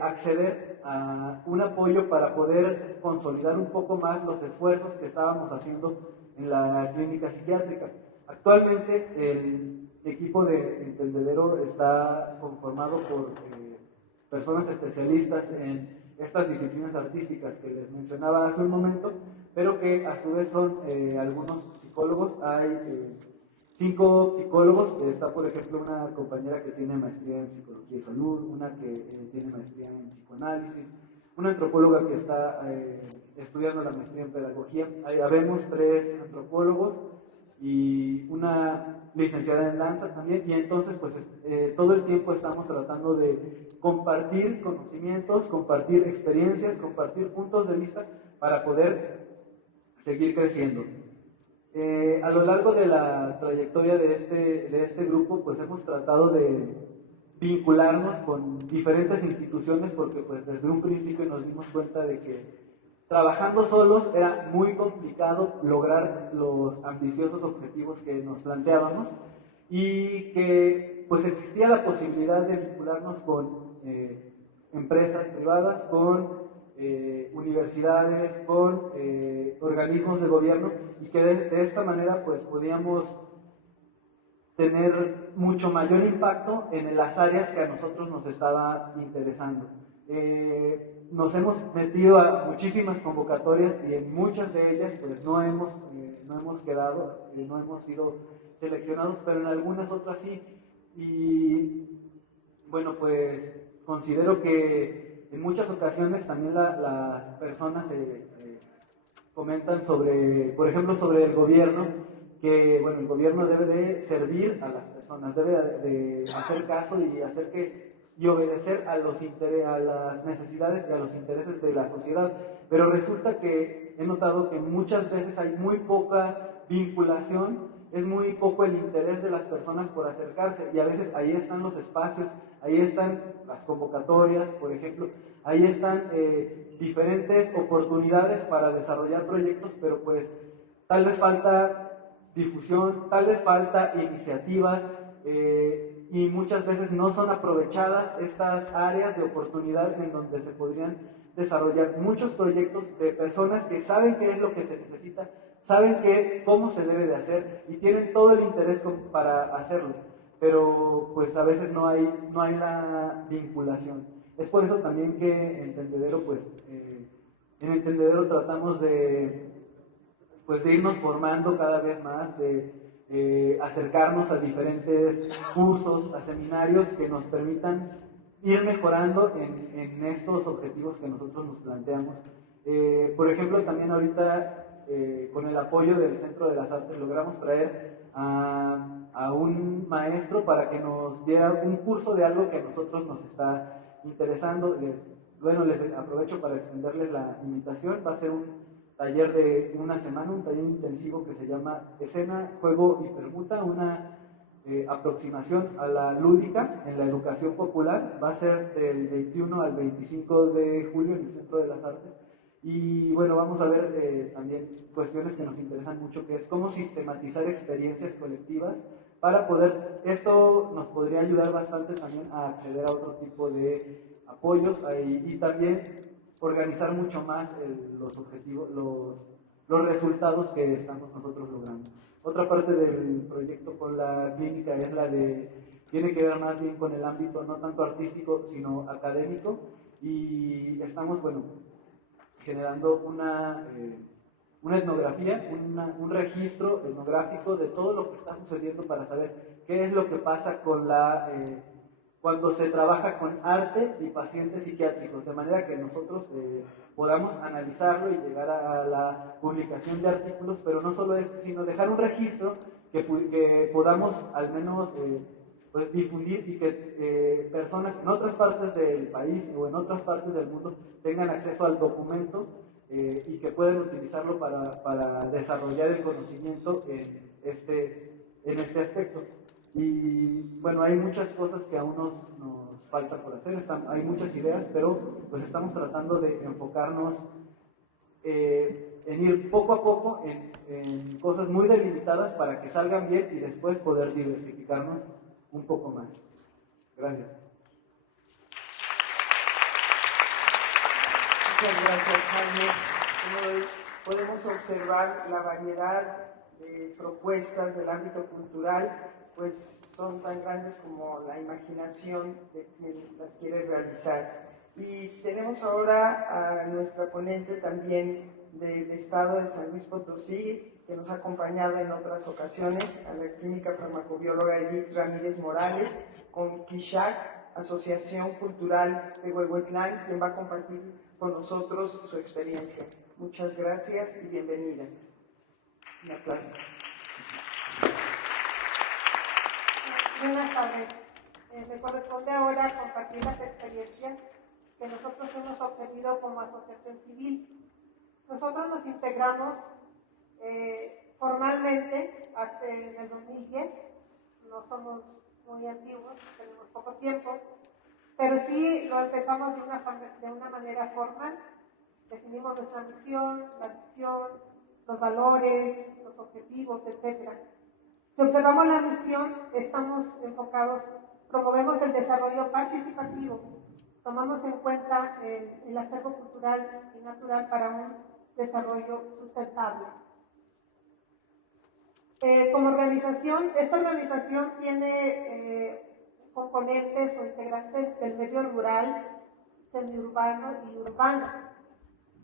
acceder a un apoyo para poder consolidar un poco más los esfuerzos que estábamos haciendo en la clínica psiquiátrica. Actualmente el equipo de Entendedero está conformado por personas especialistas en estas disciplinas artísticas que les mencionaba hace un momento, pero que a su vez son algunos psicólogos. Hay 5 psicólogos. Está, por ejemplo, una compañera que tiene maestría en psicología y salud, una que tiene maestría en psicoanálisis, una antropóloga que está estudiando la maestría en pedagogía. Habemos 3 antropólogos y una licenciada en danza también, y entonces pues todo el tiempo estamos tratando de compartir conocimientos, compartir experiencias, compartir puntos de vista para poder seguir creciendo. A lo largo de la trayectoria de este grupo, pues hemos tratado de vincularnos con diferentes instituciones, porque pues desde un principio nos dimos cuenta de que trabajando solos era muy complicado lograr los ambiciosos objetivos que nos planteábamos, y que pues existía la posibilidad de vincularnos con empresas privadas, con universidades, con organismos de gobierno, y que de esta manera pues podíamos tener mucho mayor impacto en las áreas que a nosotros nos estaba interesando. Nos hemos metido a muchísimas convocatorias y en muchas de ellas pues no hemos quedado, no hemos sido seleccionados, pero en algunas otras sí. Y bueno, pues considero que en muchas ocasiones también las personas comentan sobre, por ejemplo, sobre el gobierno, que bueno, el gobierno debe de servir a las personas, debe de hacer caso y obedecer a las necesidades y a los intereses de la sociedad. Pero resulta que he notado que muchas veces hay muy poca vinculación, es muy poco el interés de las personas por acercarse, y a veces ahí están los espacios, ahí están las convocatorias, por ejemplo, ahí están diferentes oportunidades para desarrollar proyectos, pero pues tal vez falta difusión, tal vez falta iniciativa, y muchas veces no son aprovechadas estas áreas de oportunidad en donde se podrían desarrollar muchos proyectos de personas que saben qué es lo que se necesita, saben cómo se debe de hacer y tienen todo el interés para hacerlo, pero pues a veces no hay la vinculación. Es por eso también que Entendedero, pues en Entendedero tratamos de irnos formando cada vez más, de acercarnos a diferentes cursos, a seminarios que nos permitan ir mejorando en estos objetivos que nosotros nos planteamos. Por ejemplo, también ahorita con el apoyo del Centro de las Artes logramos traer a un maestro para que nos diera un curso de algo que a nosotros nos está interesando. Les aprovecho para extenderles la invitación. Va a ser un taller de una semana, un taller intensivo que se llama Escena, Juego y Permuta, una aproximación a la lúdica en la educación popular. Va a ser del 21 al 25 de julio en el Centro de las Artes. Y bueno, vamos a ver también cuestiones que nos interesan mucho, que es cómo sistematizar experiencias colectivas para poder, esto nos podría ayudar bastante también a acceder a otro tipo de apoyos y también organizar mucho más los objetivos, los resultados que estamos nosotros logrando. Otra parte del proyecto con la clínica es tiene que ver más bien con el ámbito no tanto artístico, sino académico, y estamos, generando una etnografía, un registro etnográfico de todo lo que está sucediendo para saber qué es lo que pasa con cuando se trabaja con arte y pacientes psiquiátricos, de manera que nosotros podamos analizarlo y llegar a la publicación de artículos, pero no solo esto, sino dejar un registro que podamos al menos pues difundir y que personas en otras partes del país o en otras partes del mundo tengan acceso al documento y que puedan utilizarlo para desarrollar el conocimiento en este aspecto. Y bueno, hay muchas cosas que aún nos falta por hacer, hay muchas ideas, pero pues estamos tratando de enfocarnos en ir poco a poco en cosas muy delimitadas para que salgan bien y después poder diversificarnos un poco más. Gracias. Muchas gracias, Jaime. Como podemos observar, la variedad de propuestas del ámbito cultural pues son tan grandes como la imaginación de quien las quiere realizar. Y tenemos ahora a nuestra ponente también del estado de San Luis Potosí, que nos ha acompañado en otras ocasiones, a la clínica farmacobióloga Edith Ramírez Morales, con Quixac, Asociación Cultural de Huehuetlán, quien va a compartir con nosotros su experiencia. Muchas gracias y bienvenida. Un aplauso. Buenas tardes. Me corresponde ahora compartir las experiencias que nosotros hemos obtenido como asociación civil. Nosotros nos integramos formalmente en el 2010, no somos muy antiguos, tenemos poco tiempo, pero sí lo empezamos de una manera formal. Definimos nuestra misión, la visión, los valores, los objetivos, etc. Si observamos la misión, estamos enfocados, promovemos el desarrollo participativo, tomamos en cuenta el acervo cultural y natural para un desarrollo sustentable. Como organización, esta organización tiene componentes o integrantes del medio rural, semiurbano y urbano,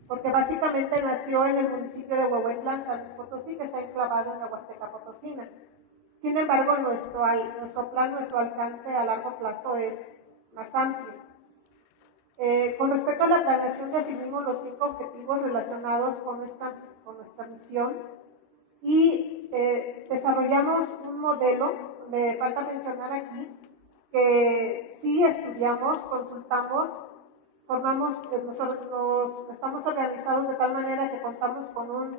porque básicamente nació en el municipio de Huehuetlán, San Luis Potosí, que está enclavado en la Huasteca Potosina. Sin embargo, nuestro plan, nuestro alcance a largo plazo es más amplio. Con respecto a la planeación, definimos los 5 objetivos relacionados con nuestra misión y desarrollamos un modelo. Me falta mencionar aquí que sí estudiamos, consultamos, nosotros estamos organizados de tal manera que contamos con un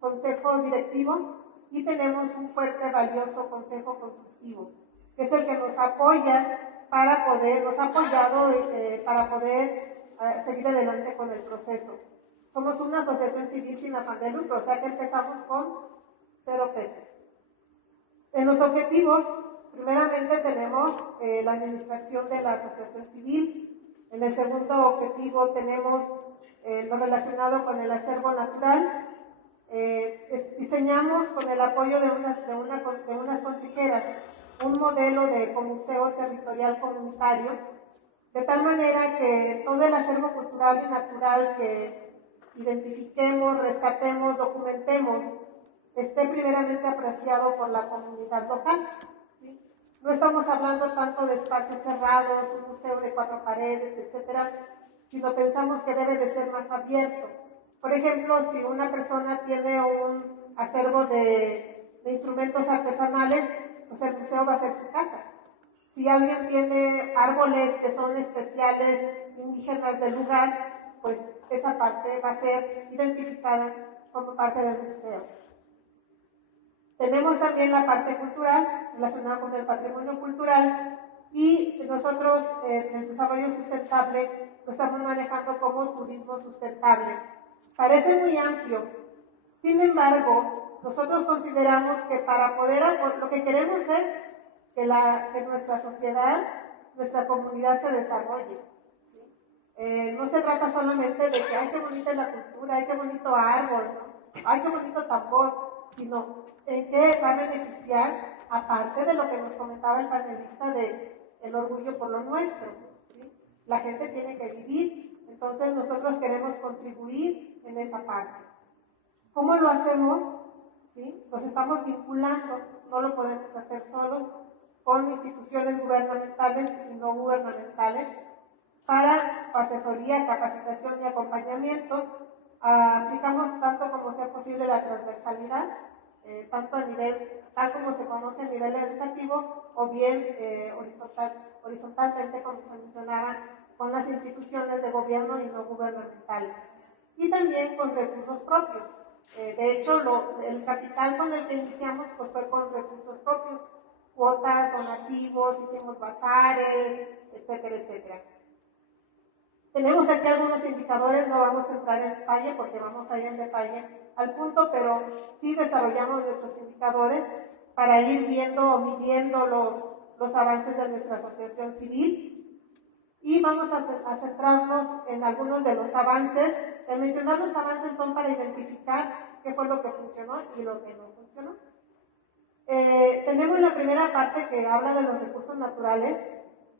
consejo directivo y tenemos un fuerte, valioso consejo consultivo, que es el que nos apoya para poder seguir adelante con el proceso. Somos una asociación civil sin afán de lucro, o sea que empezamos con 0 pesos. En los objetivos, primeramente tenemos la administración de la asociación civil. En el segundo objetivo tenemos lo relacionado con el acervo natural. Diseñamos con el apoyo de unas consejeras un modelo de museo territorial comunitario, de tal manera que todo el acervo cultural y natural que identifiquemos, rescatemos, documentemos, esté primeramente apreciado por la comunidad local. ¿Sí? No estamos hablando tanto de espacios cerrados, un museo de 4 paredes, etcétera, sino pensamos que debe de ser más abierto. Por ejemplo, si una persona tiene un acervo de instrumentos artesanales, pues el museo va a ser su casa. Si alguien tiene árboles que son especiales, indígenas del lugar, pues esa parte va a ser identificada como parte del museo. Tenemos también la parte cultural, relacionada con el patrimonio cultural, y nosotros en el desarrollo sustentable lo estamos manejando como turismo sustentable. Parece muy amplio, sin embargo, nosotros consideramos que para poder, lo que queremos es que nuestra sociedad, nuestra comunidad se desarrolle. ¿Sí? No se trata solamente de que, ay, qué bonita es la cultura, ay, qué bonito árbol, ¿no? Ay, qué bonito tambor, sino en qué va a beneficiar, aparte de lo que nos comentaba el panelista de el orgullo por lo nuestro. ¿Sí? La gente tiene que vivir, entonces nosotros queremos contribuir en esa parte. ¿Cómo lo hacemos? ¿Sí? Nos estamos vinculando, no lo podemos hacer solos, con instituciones gubernamentales y no gubernamentales para asesoría, capacitación y acompañamiento. Aplicamos tanto como sea posible la transversalidad, tanto a nivel, tal como se conoce a nivel educativo, o bien horizontalmente, como se mencionaba, con las instituciones de gobierno y no gubernamentales. Y también con recursos propios. De hecho, el capital con el que iniciamos pues, fue con recursos propios, cuotas, donativos, hicimos bazares, etcétera, etcétera. Tenemos aquí algunos indicadores, no vamos a entrar en detalle porque vamos a ir en detalle al punto, pero sí desarrollamos nuestros indicadores para ir viendo o midiendo los avances de nuestra asociación civil. Y vamos a centrarnos en algunos de los avances. El mencionar los avances son para identificar qué fue lo que funcionó y lo que no funcionó. Tenemos la primera parte que habla de los recursos naturales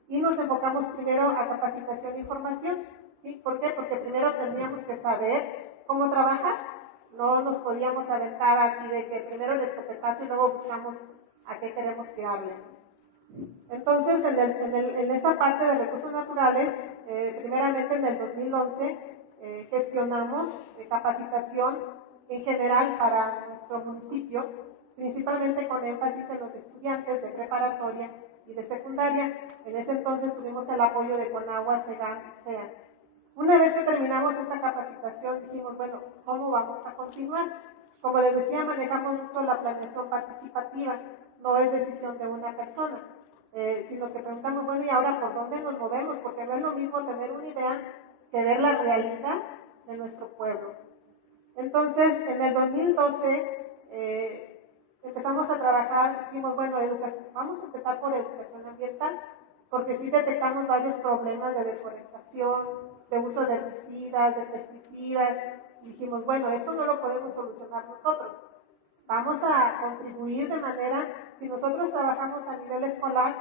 y nos enfocamos primero a capacitación e formación. ¿Sí? ¿Por qué? Porque primero tendríamos que saber cómo trabajar. No nos podíamos aventar así de que primero el escopetazo y luego buscamos a qué queremos que hablen. Entonces, en esta parte de recursos naturales, primeramente en el 2011 gestionamos capacitación en general para nuestro municipio, principalmente con énfasis en los estudiantes de preparatoria y de secundaria. En ese entonces tuvimos el apoyo de Conagua, SEGAM y SEAN. Una vez que terminamos esta capacitación, dijimos, bueno, ¿cómo vamos a continuar? Como les decía, manejamos mucho la planeación participativa, no es decisión de una persona. Sino que preguntamos, bueno, ¿y ahora por dónde nos movemos? Porque no es lo mismo tener una idea que ver la realidad de nuestro pueblo. Entonces, en el 2012 empezamos a trabajar, dijimos, bueno, vamos a empezar por educación ambiental, porque sí detectamos varios problemas de deforestación, de uso de herbicidas, de pesticidas, y dijimos, bueno, esto no lo podemos solucionar nosotros. Vamos a contribuir de manera, si nosotros trabajamos a nivel escolar,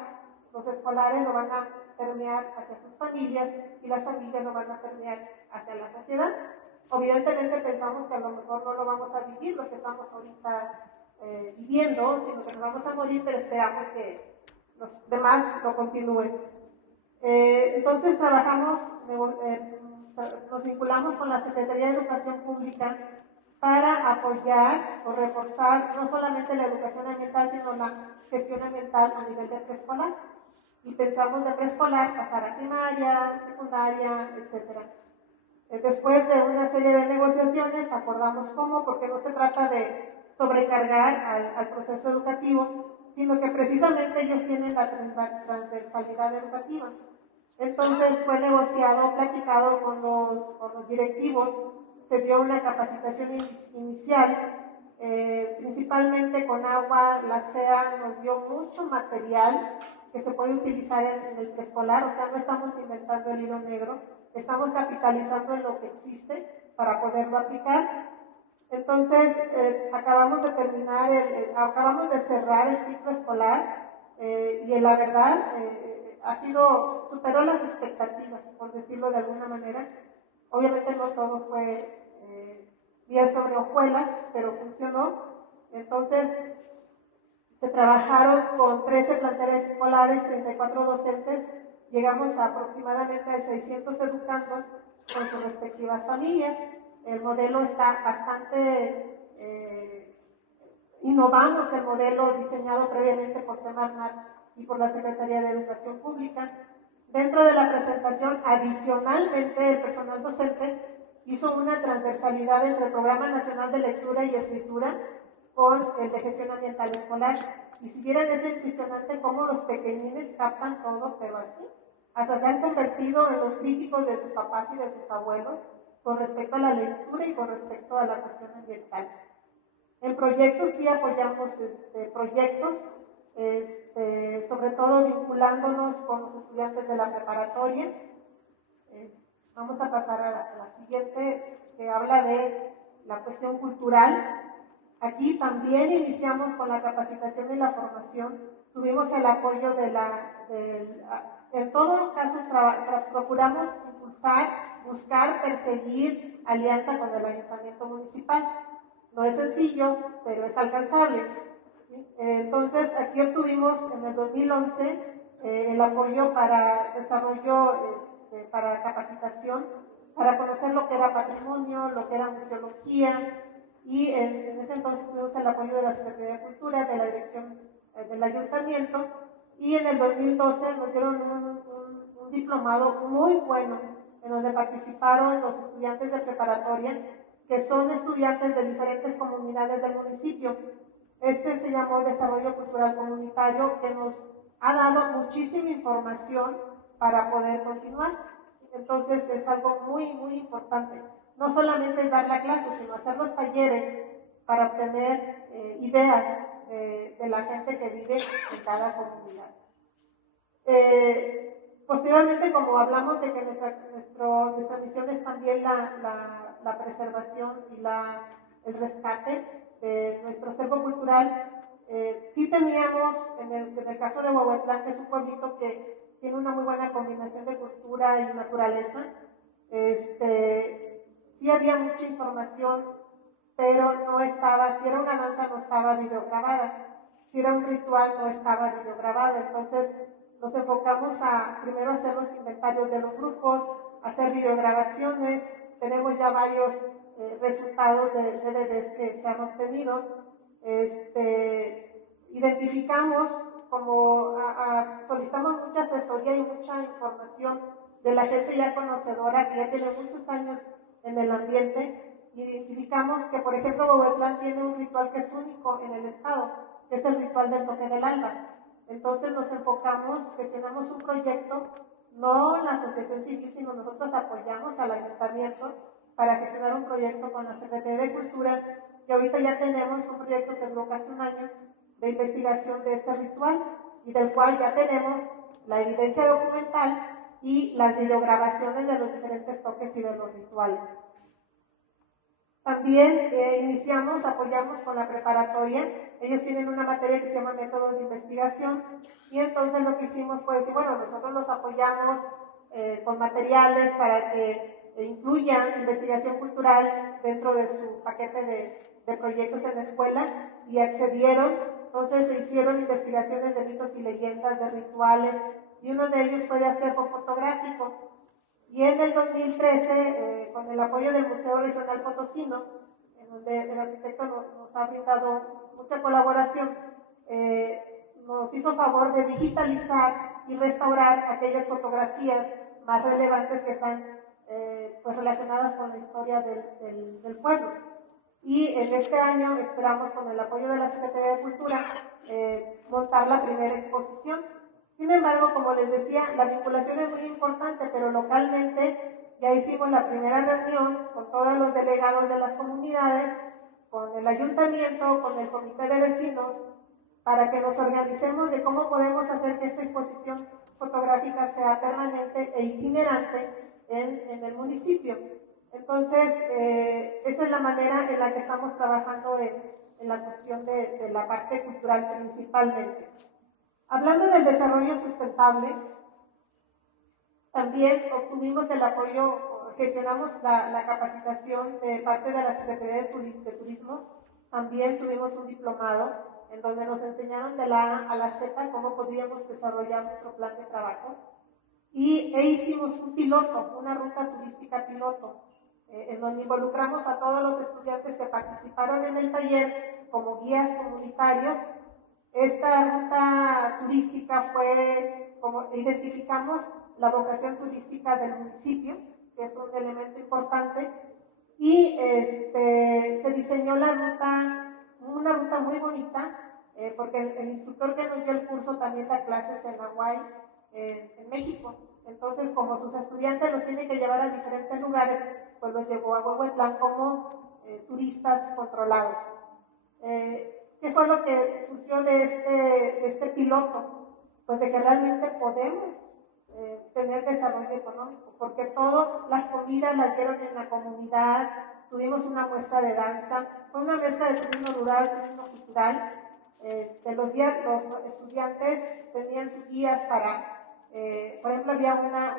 los escolares lo van a permear hacia sus familias y las familias lo van a permear hacia la sociedad. Evidentemente pensamos que a lo mejor no lo vamos a vivir los que estamos ahorita viviendo, sino que nos vamos a morir, pero esperamos que los demás lo continúen. Entonces trabajamos, nos vinculamos con la Secretaría de Educación Pública para apoyar o reforzar no solamente la educación ambiental, sino la gestión ambiental a nivel de preescolar. Y pensamos de preescolar pasar a primaria, secundaria, etc. Después de una serie de negociaciones acordamos cómo, porque no se trata de sobrecargar al proceso educativo, sino que precisamente ellos tienen la transversalidad educativa. Entonces fue negociado, platicado con los directivos, se dio una capacitación inicial, principalmente con agua. La CEA nos dio mucho material que se puede utilizar en el preescolar, o sea, no estamos inventando el hilo negro, estamos capitalizando en lo que existe para poderlo aplicar. Entonces, acabamos de cerrar el ciclo escolar y la verdad superó las expectativas, por decirlo de alguna manera. Obviamente no todo fue miel sobre hojuelas, pero funcionó. Entonces, se trabajaron con 13 planteles escolares, 34 docentes, llegamos a aproximadamente a 600 educandos con sus respectivas familias. El modelo está bastante, innovamos el modelo diseñado previamente por Semarnat y por la Secretaría de Educación Pública. Dentro de la presentación, adicionalmente, el personal docente hizo una transversalidad entre el Programa Nacional de Lectura y Escritura con el de Gestión Ambiental Escolar. Y si vieran, es impresionante cómo los pequeñines captan todo, pero así. Hasta se han convertido en los críticos de sus papás y de sus abuelos con respecto a la lectura y con respecto a la cuestión ambiental. En proyectos sí apoyamos proyectos, sobre todo vinculándonos con los estudiantes de la preparatoria. Vamos a pasar a la siguiente, que habla de la cuestión cultural. Aquí también iniciamos con la capacitación y la formación. Tuvimos el apoyo en todos los casos procuramos impulsar, buscar, perseguir alianza con el ayuntamiento municipal. No es sencillo, pero es alcanzable, ¿sí? Entonces, aquí obtuvimos en el 2011 el apoyo para desarrollo, para capacitación, para conocer lo que era patrimonio, lo que era museología, y en ese entonces tuvimos el apoyo de la Secretaría de Cultura, de la dirección del ayuntamiento, y en el 2012 nos dieron un diplomado muy bueno, en donde participaron los estudiantes de preparatoria, que son estudiantes de diferentes comunidades del municipio. Este se llamó Desarrollo Cultural Comunitario, que nos ha dado muchísima información para poder continuar. Entonces es algo muy, muy importante. No solamente es dar la clase, sino hacer los talleres para obtener ideas de la gente que vive en cada comunidad. Posteriormente, como hablamos de que nuestra misión es también la preservación y el rescate de nuestro acervo cultural, sí teníamos, en el caso de Huehuetlán, que es un pueblito que tiene una muy buena combinación de cultura y naturaleza, sí había mucha información, pero no estaba, si era una danza no estaba videograbada, si era un ritual no estaba videograbada. Entonces nos enfocamos a primero hacer los inventarios de los grupos, hacer videograbaciones. Tenemos ya varios resultados de DVDs que se han obtenido. Identificamos, como solicitamos mucha asesoría y mucha información de la gente ya conocedora, que ya tiene muchos años en el ambiente. Identificamos que, por ejemplo, Huehuetlán tiene un ritual que es único en el estado, que es el ritual del toque del alba. Entonces nos enfocamos, gestionamos un proyecto, no la asociación civil, sino nosotros apoyamos al ayuntamiento para gestionar un proyecto con la Secretaría de Cultura, que ahorita ya tenemos un proyecto que duró casi un año de investigación de este ritual, y del cual ya tenemos la evidencia documental y las videograbaciones de los diferentes toques y de los rituales. También apoyamos con la preparatoria. Ellos tienen una materia que se llama métodos de investigación, y entonces lo que hicimos fue decir, bueno, nosotros los apoyamos con materiales para que incluyan investigación cultural dentro de su paquete de proyectos en la escuela, y accedieron. Entonces se hicieron investigaciones de mitos y leyendas, de rituales, y uno de ellos fue de acervo fotográfico. Y en el 2013, con el apoyo del Museo Regional Potosino, en donde el arquitecto nos ha brindado mucha colaboración, nos hizo favor de digitalizar y restaurar aquellas fotografías más relevantes que están pues relacionadas con la historia del pueblo. Y en este año esperamos, con el apoyo de la Secretaría de Cultura, montar la primera exposición. Sin embargo, como les decía, la vinculación es muy importante, pero localmente ya hicimos la primera reunión con todos los delegados de las comunidades, con el ayuntamiento, con el comité de vecinos, para que nos organicemos de cómo podemos hacer que esta exposición fotográfica sea permanente e itinerante en el municipio. Entonces, esta es la manera en la que estamos trabajando en la cuestión de la parte cultural principalmente. Hablando del desarrollo sustentable, también obtuvimos el apoyo, gestionamos la capacitación de parte de la Secretaría de Turismo. También tuvimos un diplomado en donde nos enseñaron de la A a la Z cómo podríamos desarrollar nuestro plan de trabajo. E hicimos un piloto, una ruta turística piloto, en donde involucramos a todos los estudiantes que participaron en el taller como guías comunitarios. Esta ruta turística fue, como identificamos la vocación turística del municipio, que es un elemento importante, y se diseñó una ruta muy bonita, porque el instructor que nos dio el curso también da clases en Hawái, en México. Entonces, como sus estudiantes los tienen que llevar a diferentes lugares, pues los llevó a Huehuetlán como turistas controlados. ¿Qué fue lo que surgió de este piloto? Pues de que realmente podemos tener desarrollo económico, porque todas las comidas las dieron en la comunidad, tuvimos una muestra de danza, fue una mezcla de turismo rural, turismo cultural. Los estudiantes tenían sus guías para, por ejemplo, había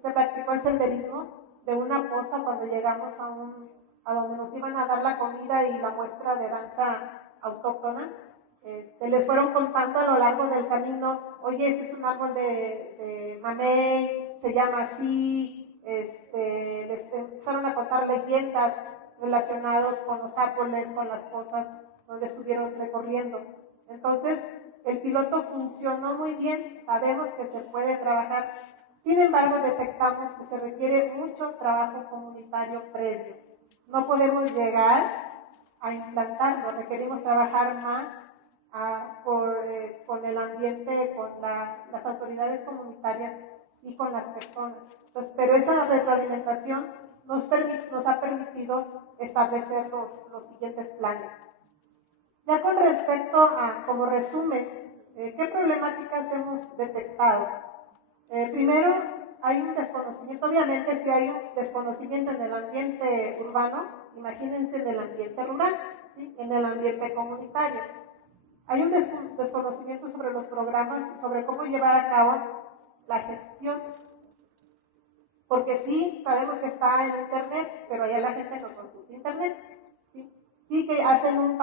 se practicó el senderismo de una poza cuando llegamos a donde nos iban a dar la comida y la muestra de danza autóctona. Les fueron contando a lo largo del camino, oye, este es un árbol de mamey, se llama así, les empezaron a contar leyendas relacionadas con los árboles, con las cosas donde estuvieron recorriendo. Entonces, el piloto funcionó muy bien, sabemos que se puede trabajar, sin embargo, detectamos que se requiere mucho trabajo comunitario previo. No podemos llegar a implantarlo, requerimos trabajar más con el ambiente, con las autoridades comunitarias y con las personas. Entonces, pero esa retroalimentación nos ha permitido establecer los siguientes planes. Ya con respecto a, como resumen, ¿qué problemáticas hemos detectado? Primero, hay un desconocimiento, obviamente si hay un desconocimiento en el ambiente urbano, imagínense en el ambiente rural, ¿sí? En el ambiente comunitario. Hay un desconocimiento sobre los programas y sobre cómo llevar a cabo la gestión. Porque sí, sabemos que está en internet, pero allá la gente no consulta internet. Sí que hacen un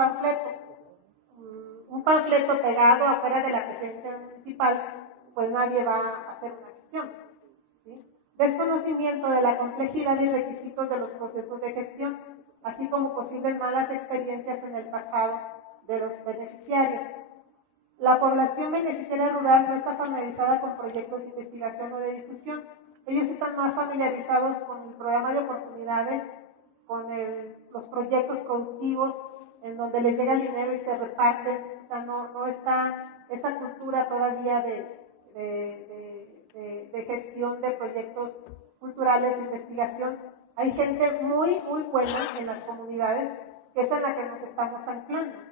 panfleto pegado afuera de la presidencia municipal, pues nadie va a hacer una gestión. ¿Sí? Desconocimiento de la complejidad y requisitos de los procesos de gestión, así como posibles malas experiencias en el pasado de los beneficiarios. La población beneficiaria rural no está familiarizada con proyectos de investigación o de difusión. Ellos están más familiarizados con el programa de oportunidades, con los proyectos productivos, en donde les llega el dinero y se reparte. O sea, no está esa cultura todavía de gestión de proyectos culturales de investigación. Hay gente muy, muy buena en las comunidades, que es en la que nos estamos anclando.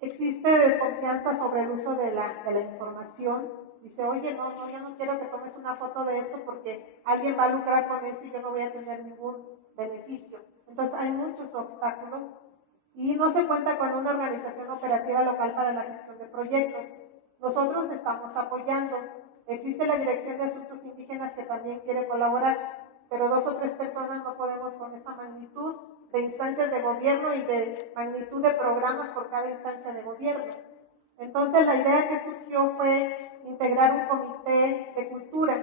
Existe desconfianza sobre el uso de la información. Dice, oye, no, yo no quiero que tomes una foto de esto porque alguien va a lucrar con esto y yo no voy a tener ningún beneficio. Entonces hay muchos obstáculos y no se cuenta con una organización operativa local para la gestión de proyectos. Nosotros estamos apoyando. Existe la Dirección de Asuntos Indígenas que también quiere colaborar, pero 2 o 3 personas no podemos con esa magnitud de instancias de gobierno y de magnitud de programas por cada instancia de gobierno. Entonces la idea que surgió fue integrar un comité de cultura,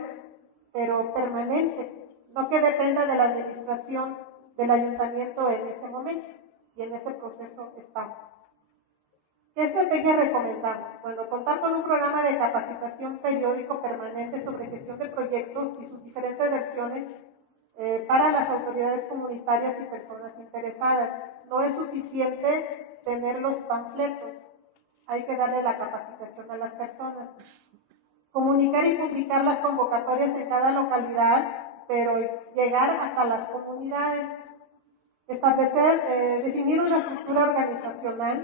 pero permanente, no que dependa de la administración del ayuntamiento en ese momento, y en ese proceso estamos. ¿Qué estrategia recomendamos? Bueno, contar con un programa de capacitación periódico permanente sobre gestión de proyectos y sus diferentes versiones para las autoridades comunitarias y personas interesadas. No es suficiente tener los panfletos, hay que darle la capacitación a las personas. Comunicar y publicar las convocatorias en cada localidad, pero llegar hasta las comunidades. Definir una estructura organizacional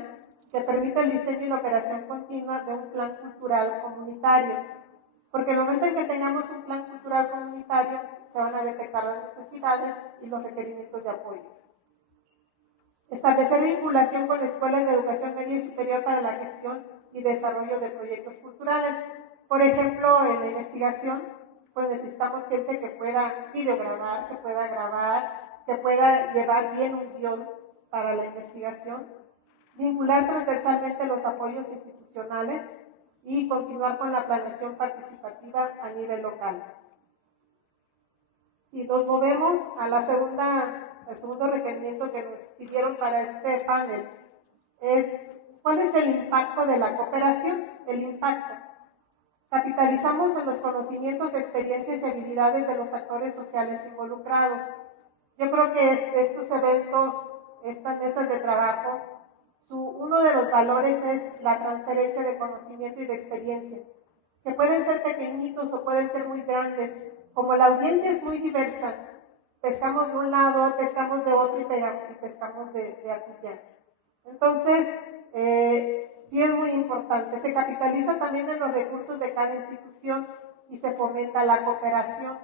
que permita el diseño y la operación continua de un plan cultural comunitario. Porque el momento en que tengamos un plan cultural comunitario, se van a detectar las necesidades y los requerimientos de apoyo. Establecer vinculación con escuelas de educación media y superior para la gestión y desarrollo de proyectos culturales. Por ejemplo, en la investigación, pues necesitamos gente que pueda videograbar, que pueda grabar, que pueda llevar bien un guión para la investigación, vincular transversalmente los apoyos institucionales y continuar con la planeación participativa a nivel local. Si nos movemos a el segundo requerimiento que nos pidieron para este panel, es ¿cuál es el impacto de la cooperación? El impacto. Capitalizamos en los conocimientos, experiencias y habilidades de los actores sociales involucrados. Yo creo que estos eventos, estas mesas de trabajo, uno de los valores es la transferencia de conocimiento y de experiencia, que pueden ser pequeñitos o pueden ser muy grandes. Como la audiencia es muy diversa, pescamos de un lado, pescamos de otro y pescamos de aquí ya. Entonces, sí es muy importante. Se capitaliza también en los recursos de cada institución y se fomenta la cooperación.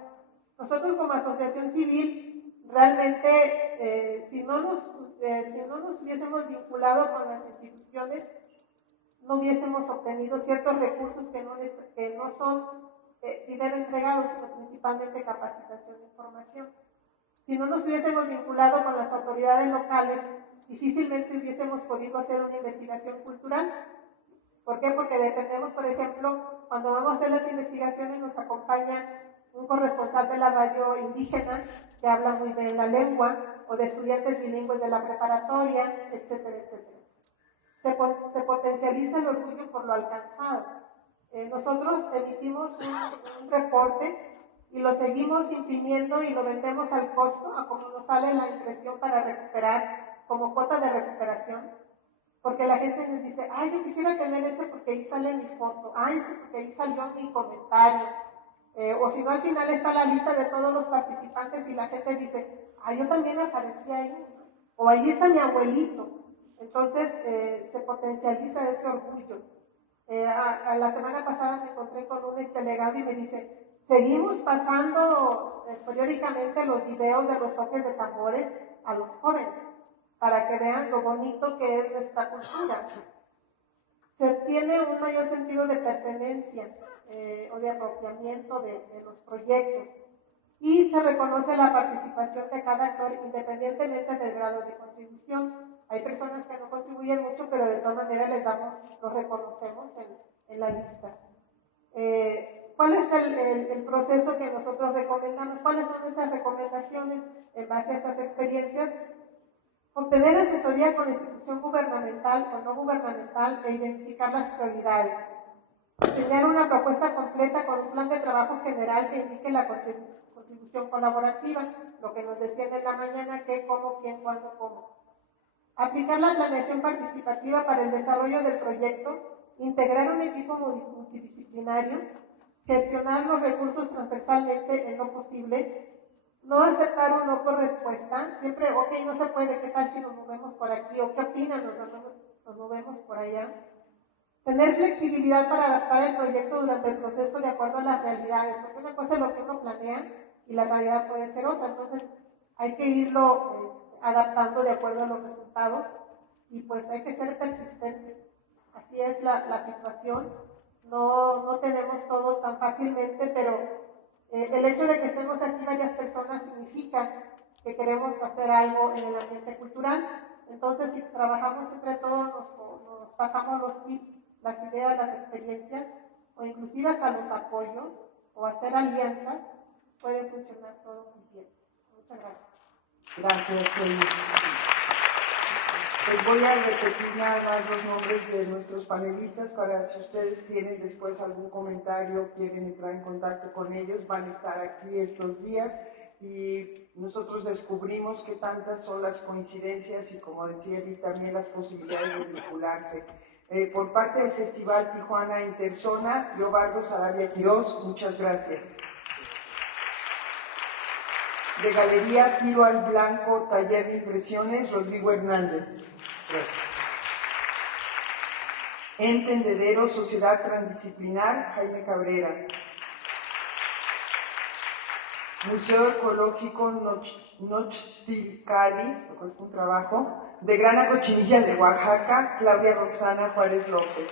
Nosotros como asociación civil, realmente, si no nos hubiésemos vinculado con las instituciones, no hubiésemos obtenido ciertos recursos que no son dinero entregado, sino principalmente capacitación e información. Si no nos hubiésemos vinculado con las autoridades locales, difícilmente hubiésemos podido hacer una investigación cultural. ¿Por qué? Porque dependemos, por ejemplo, cuando vamos a hacer las investigaciones nos acompaña un corresponsal de la radio indígena que habla muy bien la lengua, o de estudiantes bilingües de la preparatoria, etcétera, etcétera. Se potencializa el orgullo por lo alcanzado. Nosotros emitimos un reporte y lo seguimos imprimiendo y lo vendemos al costo, a como nos sale la impresión para recuperar, como cuota de recuperación, porque la gente nos dice, ay, yo quisiera tener esto porque ahí sale mi foto, ay, esto porque ahí salió mi comentario, o si no, al final está la lista de todos los participantes y la gente dice, ay, yo también aparecí ahí, o ahí está mi abuelito. Entonces, se potencializa ese orgullo. La semana pasada me encontré con un exdelegado y me dice, seguimos pasando periódicamente los videos de los toques de tambores a los jóvenes, para que vean lo bonito que es nuestra cultura. Se tiene un mayor sentido de pertenencia o de apropiamiento de los proyectos, y se reconoce la participación de cada actor independientemente del grado de contribución. Hay personas que no contribuyen mucho, pero de todas maneras los reconocemos en la lista. ¿Cuál es el proceso que nosotros recomendamos? ¿Cuáles son nuestras recomendaciones en base a estas experiencias? Obtener asesoría con la institución gubernamental o no gubernamental e identificar las prioridades. Diseñar una propuesta completa con un plan de trabajo general que indique la contribución colaborativa, lo que nos decían en la mañana, qué, cómo, quién, cuándo, cómo. Aplicar la planeación participativa para el desarrollo del proyecto, integrar un equipo multidisciplinario, gestionar los recursos transversalmente en lo posible, no aceptar un no por respuesta, siempre, ok, no se puede, ¿qué tal si nos movemos por aquí? ¿O qué opinan? Nos movemos por allá. Tener flexibilidad para adaptar el proyecto durante el proceso de acuerdo a las realidades, porque una cosa es lo que uno planea y la realidad puede ser otra, entonces hay que irlo adaptando de acuerdo a los resultados y pues hay que ser persistente. Así es la situación, no tenemos todo tan fácilmente, pero el hecho de que estemos aquí varias personas significa que queremos hacer algo en el ambiente cultural. Entonces, si trabajamos entre todos, nos pasamos los tips, las ideas, las experiencias, o inclusive hasta los apoyos, o hacer alianzas, puede funcionar todo muy bien. Muchas gracias. Gracias, pues voy a repetir nada más los nombres de nuestros panelistas para si ustedes tienen después algún comentario, quieren entrar en contacto con ellos, van a estar aquí estos días y nosotros descubrimos que tantas son las coincidencias y, como decía Edith, también las posibilidades de vincularse. Por parte del Festival Tijuana Interzona, Leobardo Sarabia Quirós, muchas gracias. De Galería Tiro al Blanco, Taller de Impresiones, Rodrigo Hernández. Gracias. Entendedero, Sociedad Transdisciplinar, Jaime Cabrera. Museo Ecológico Nochtilcali, lo que es un trabajo, de Grana Cochinilla de Oaxaca, Claudia Roxana Juárez López.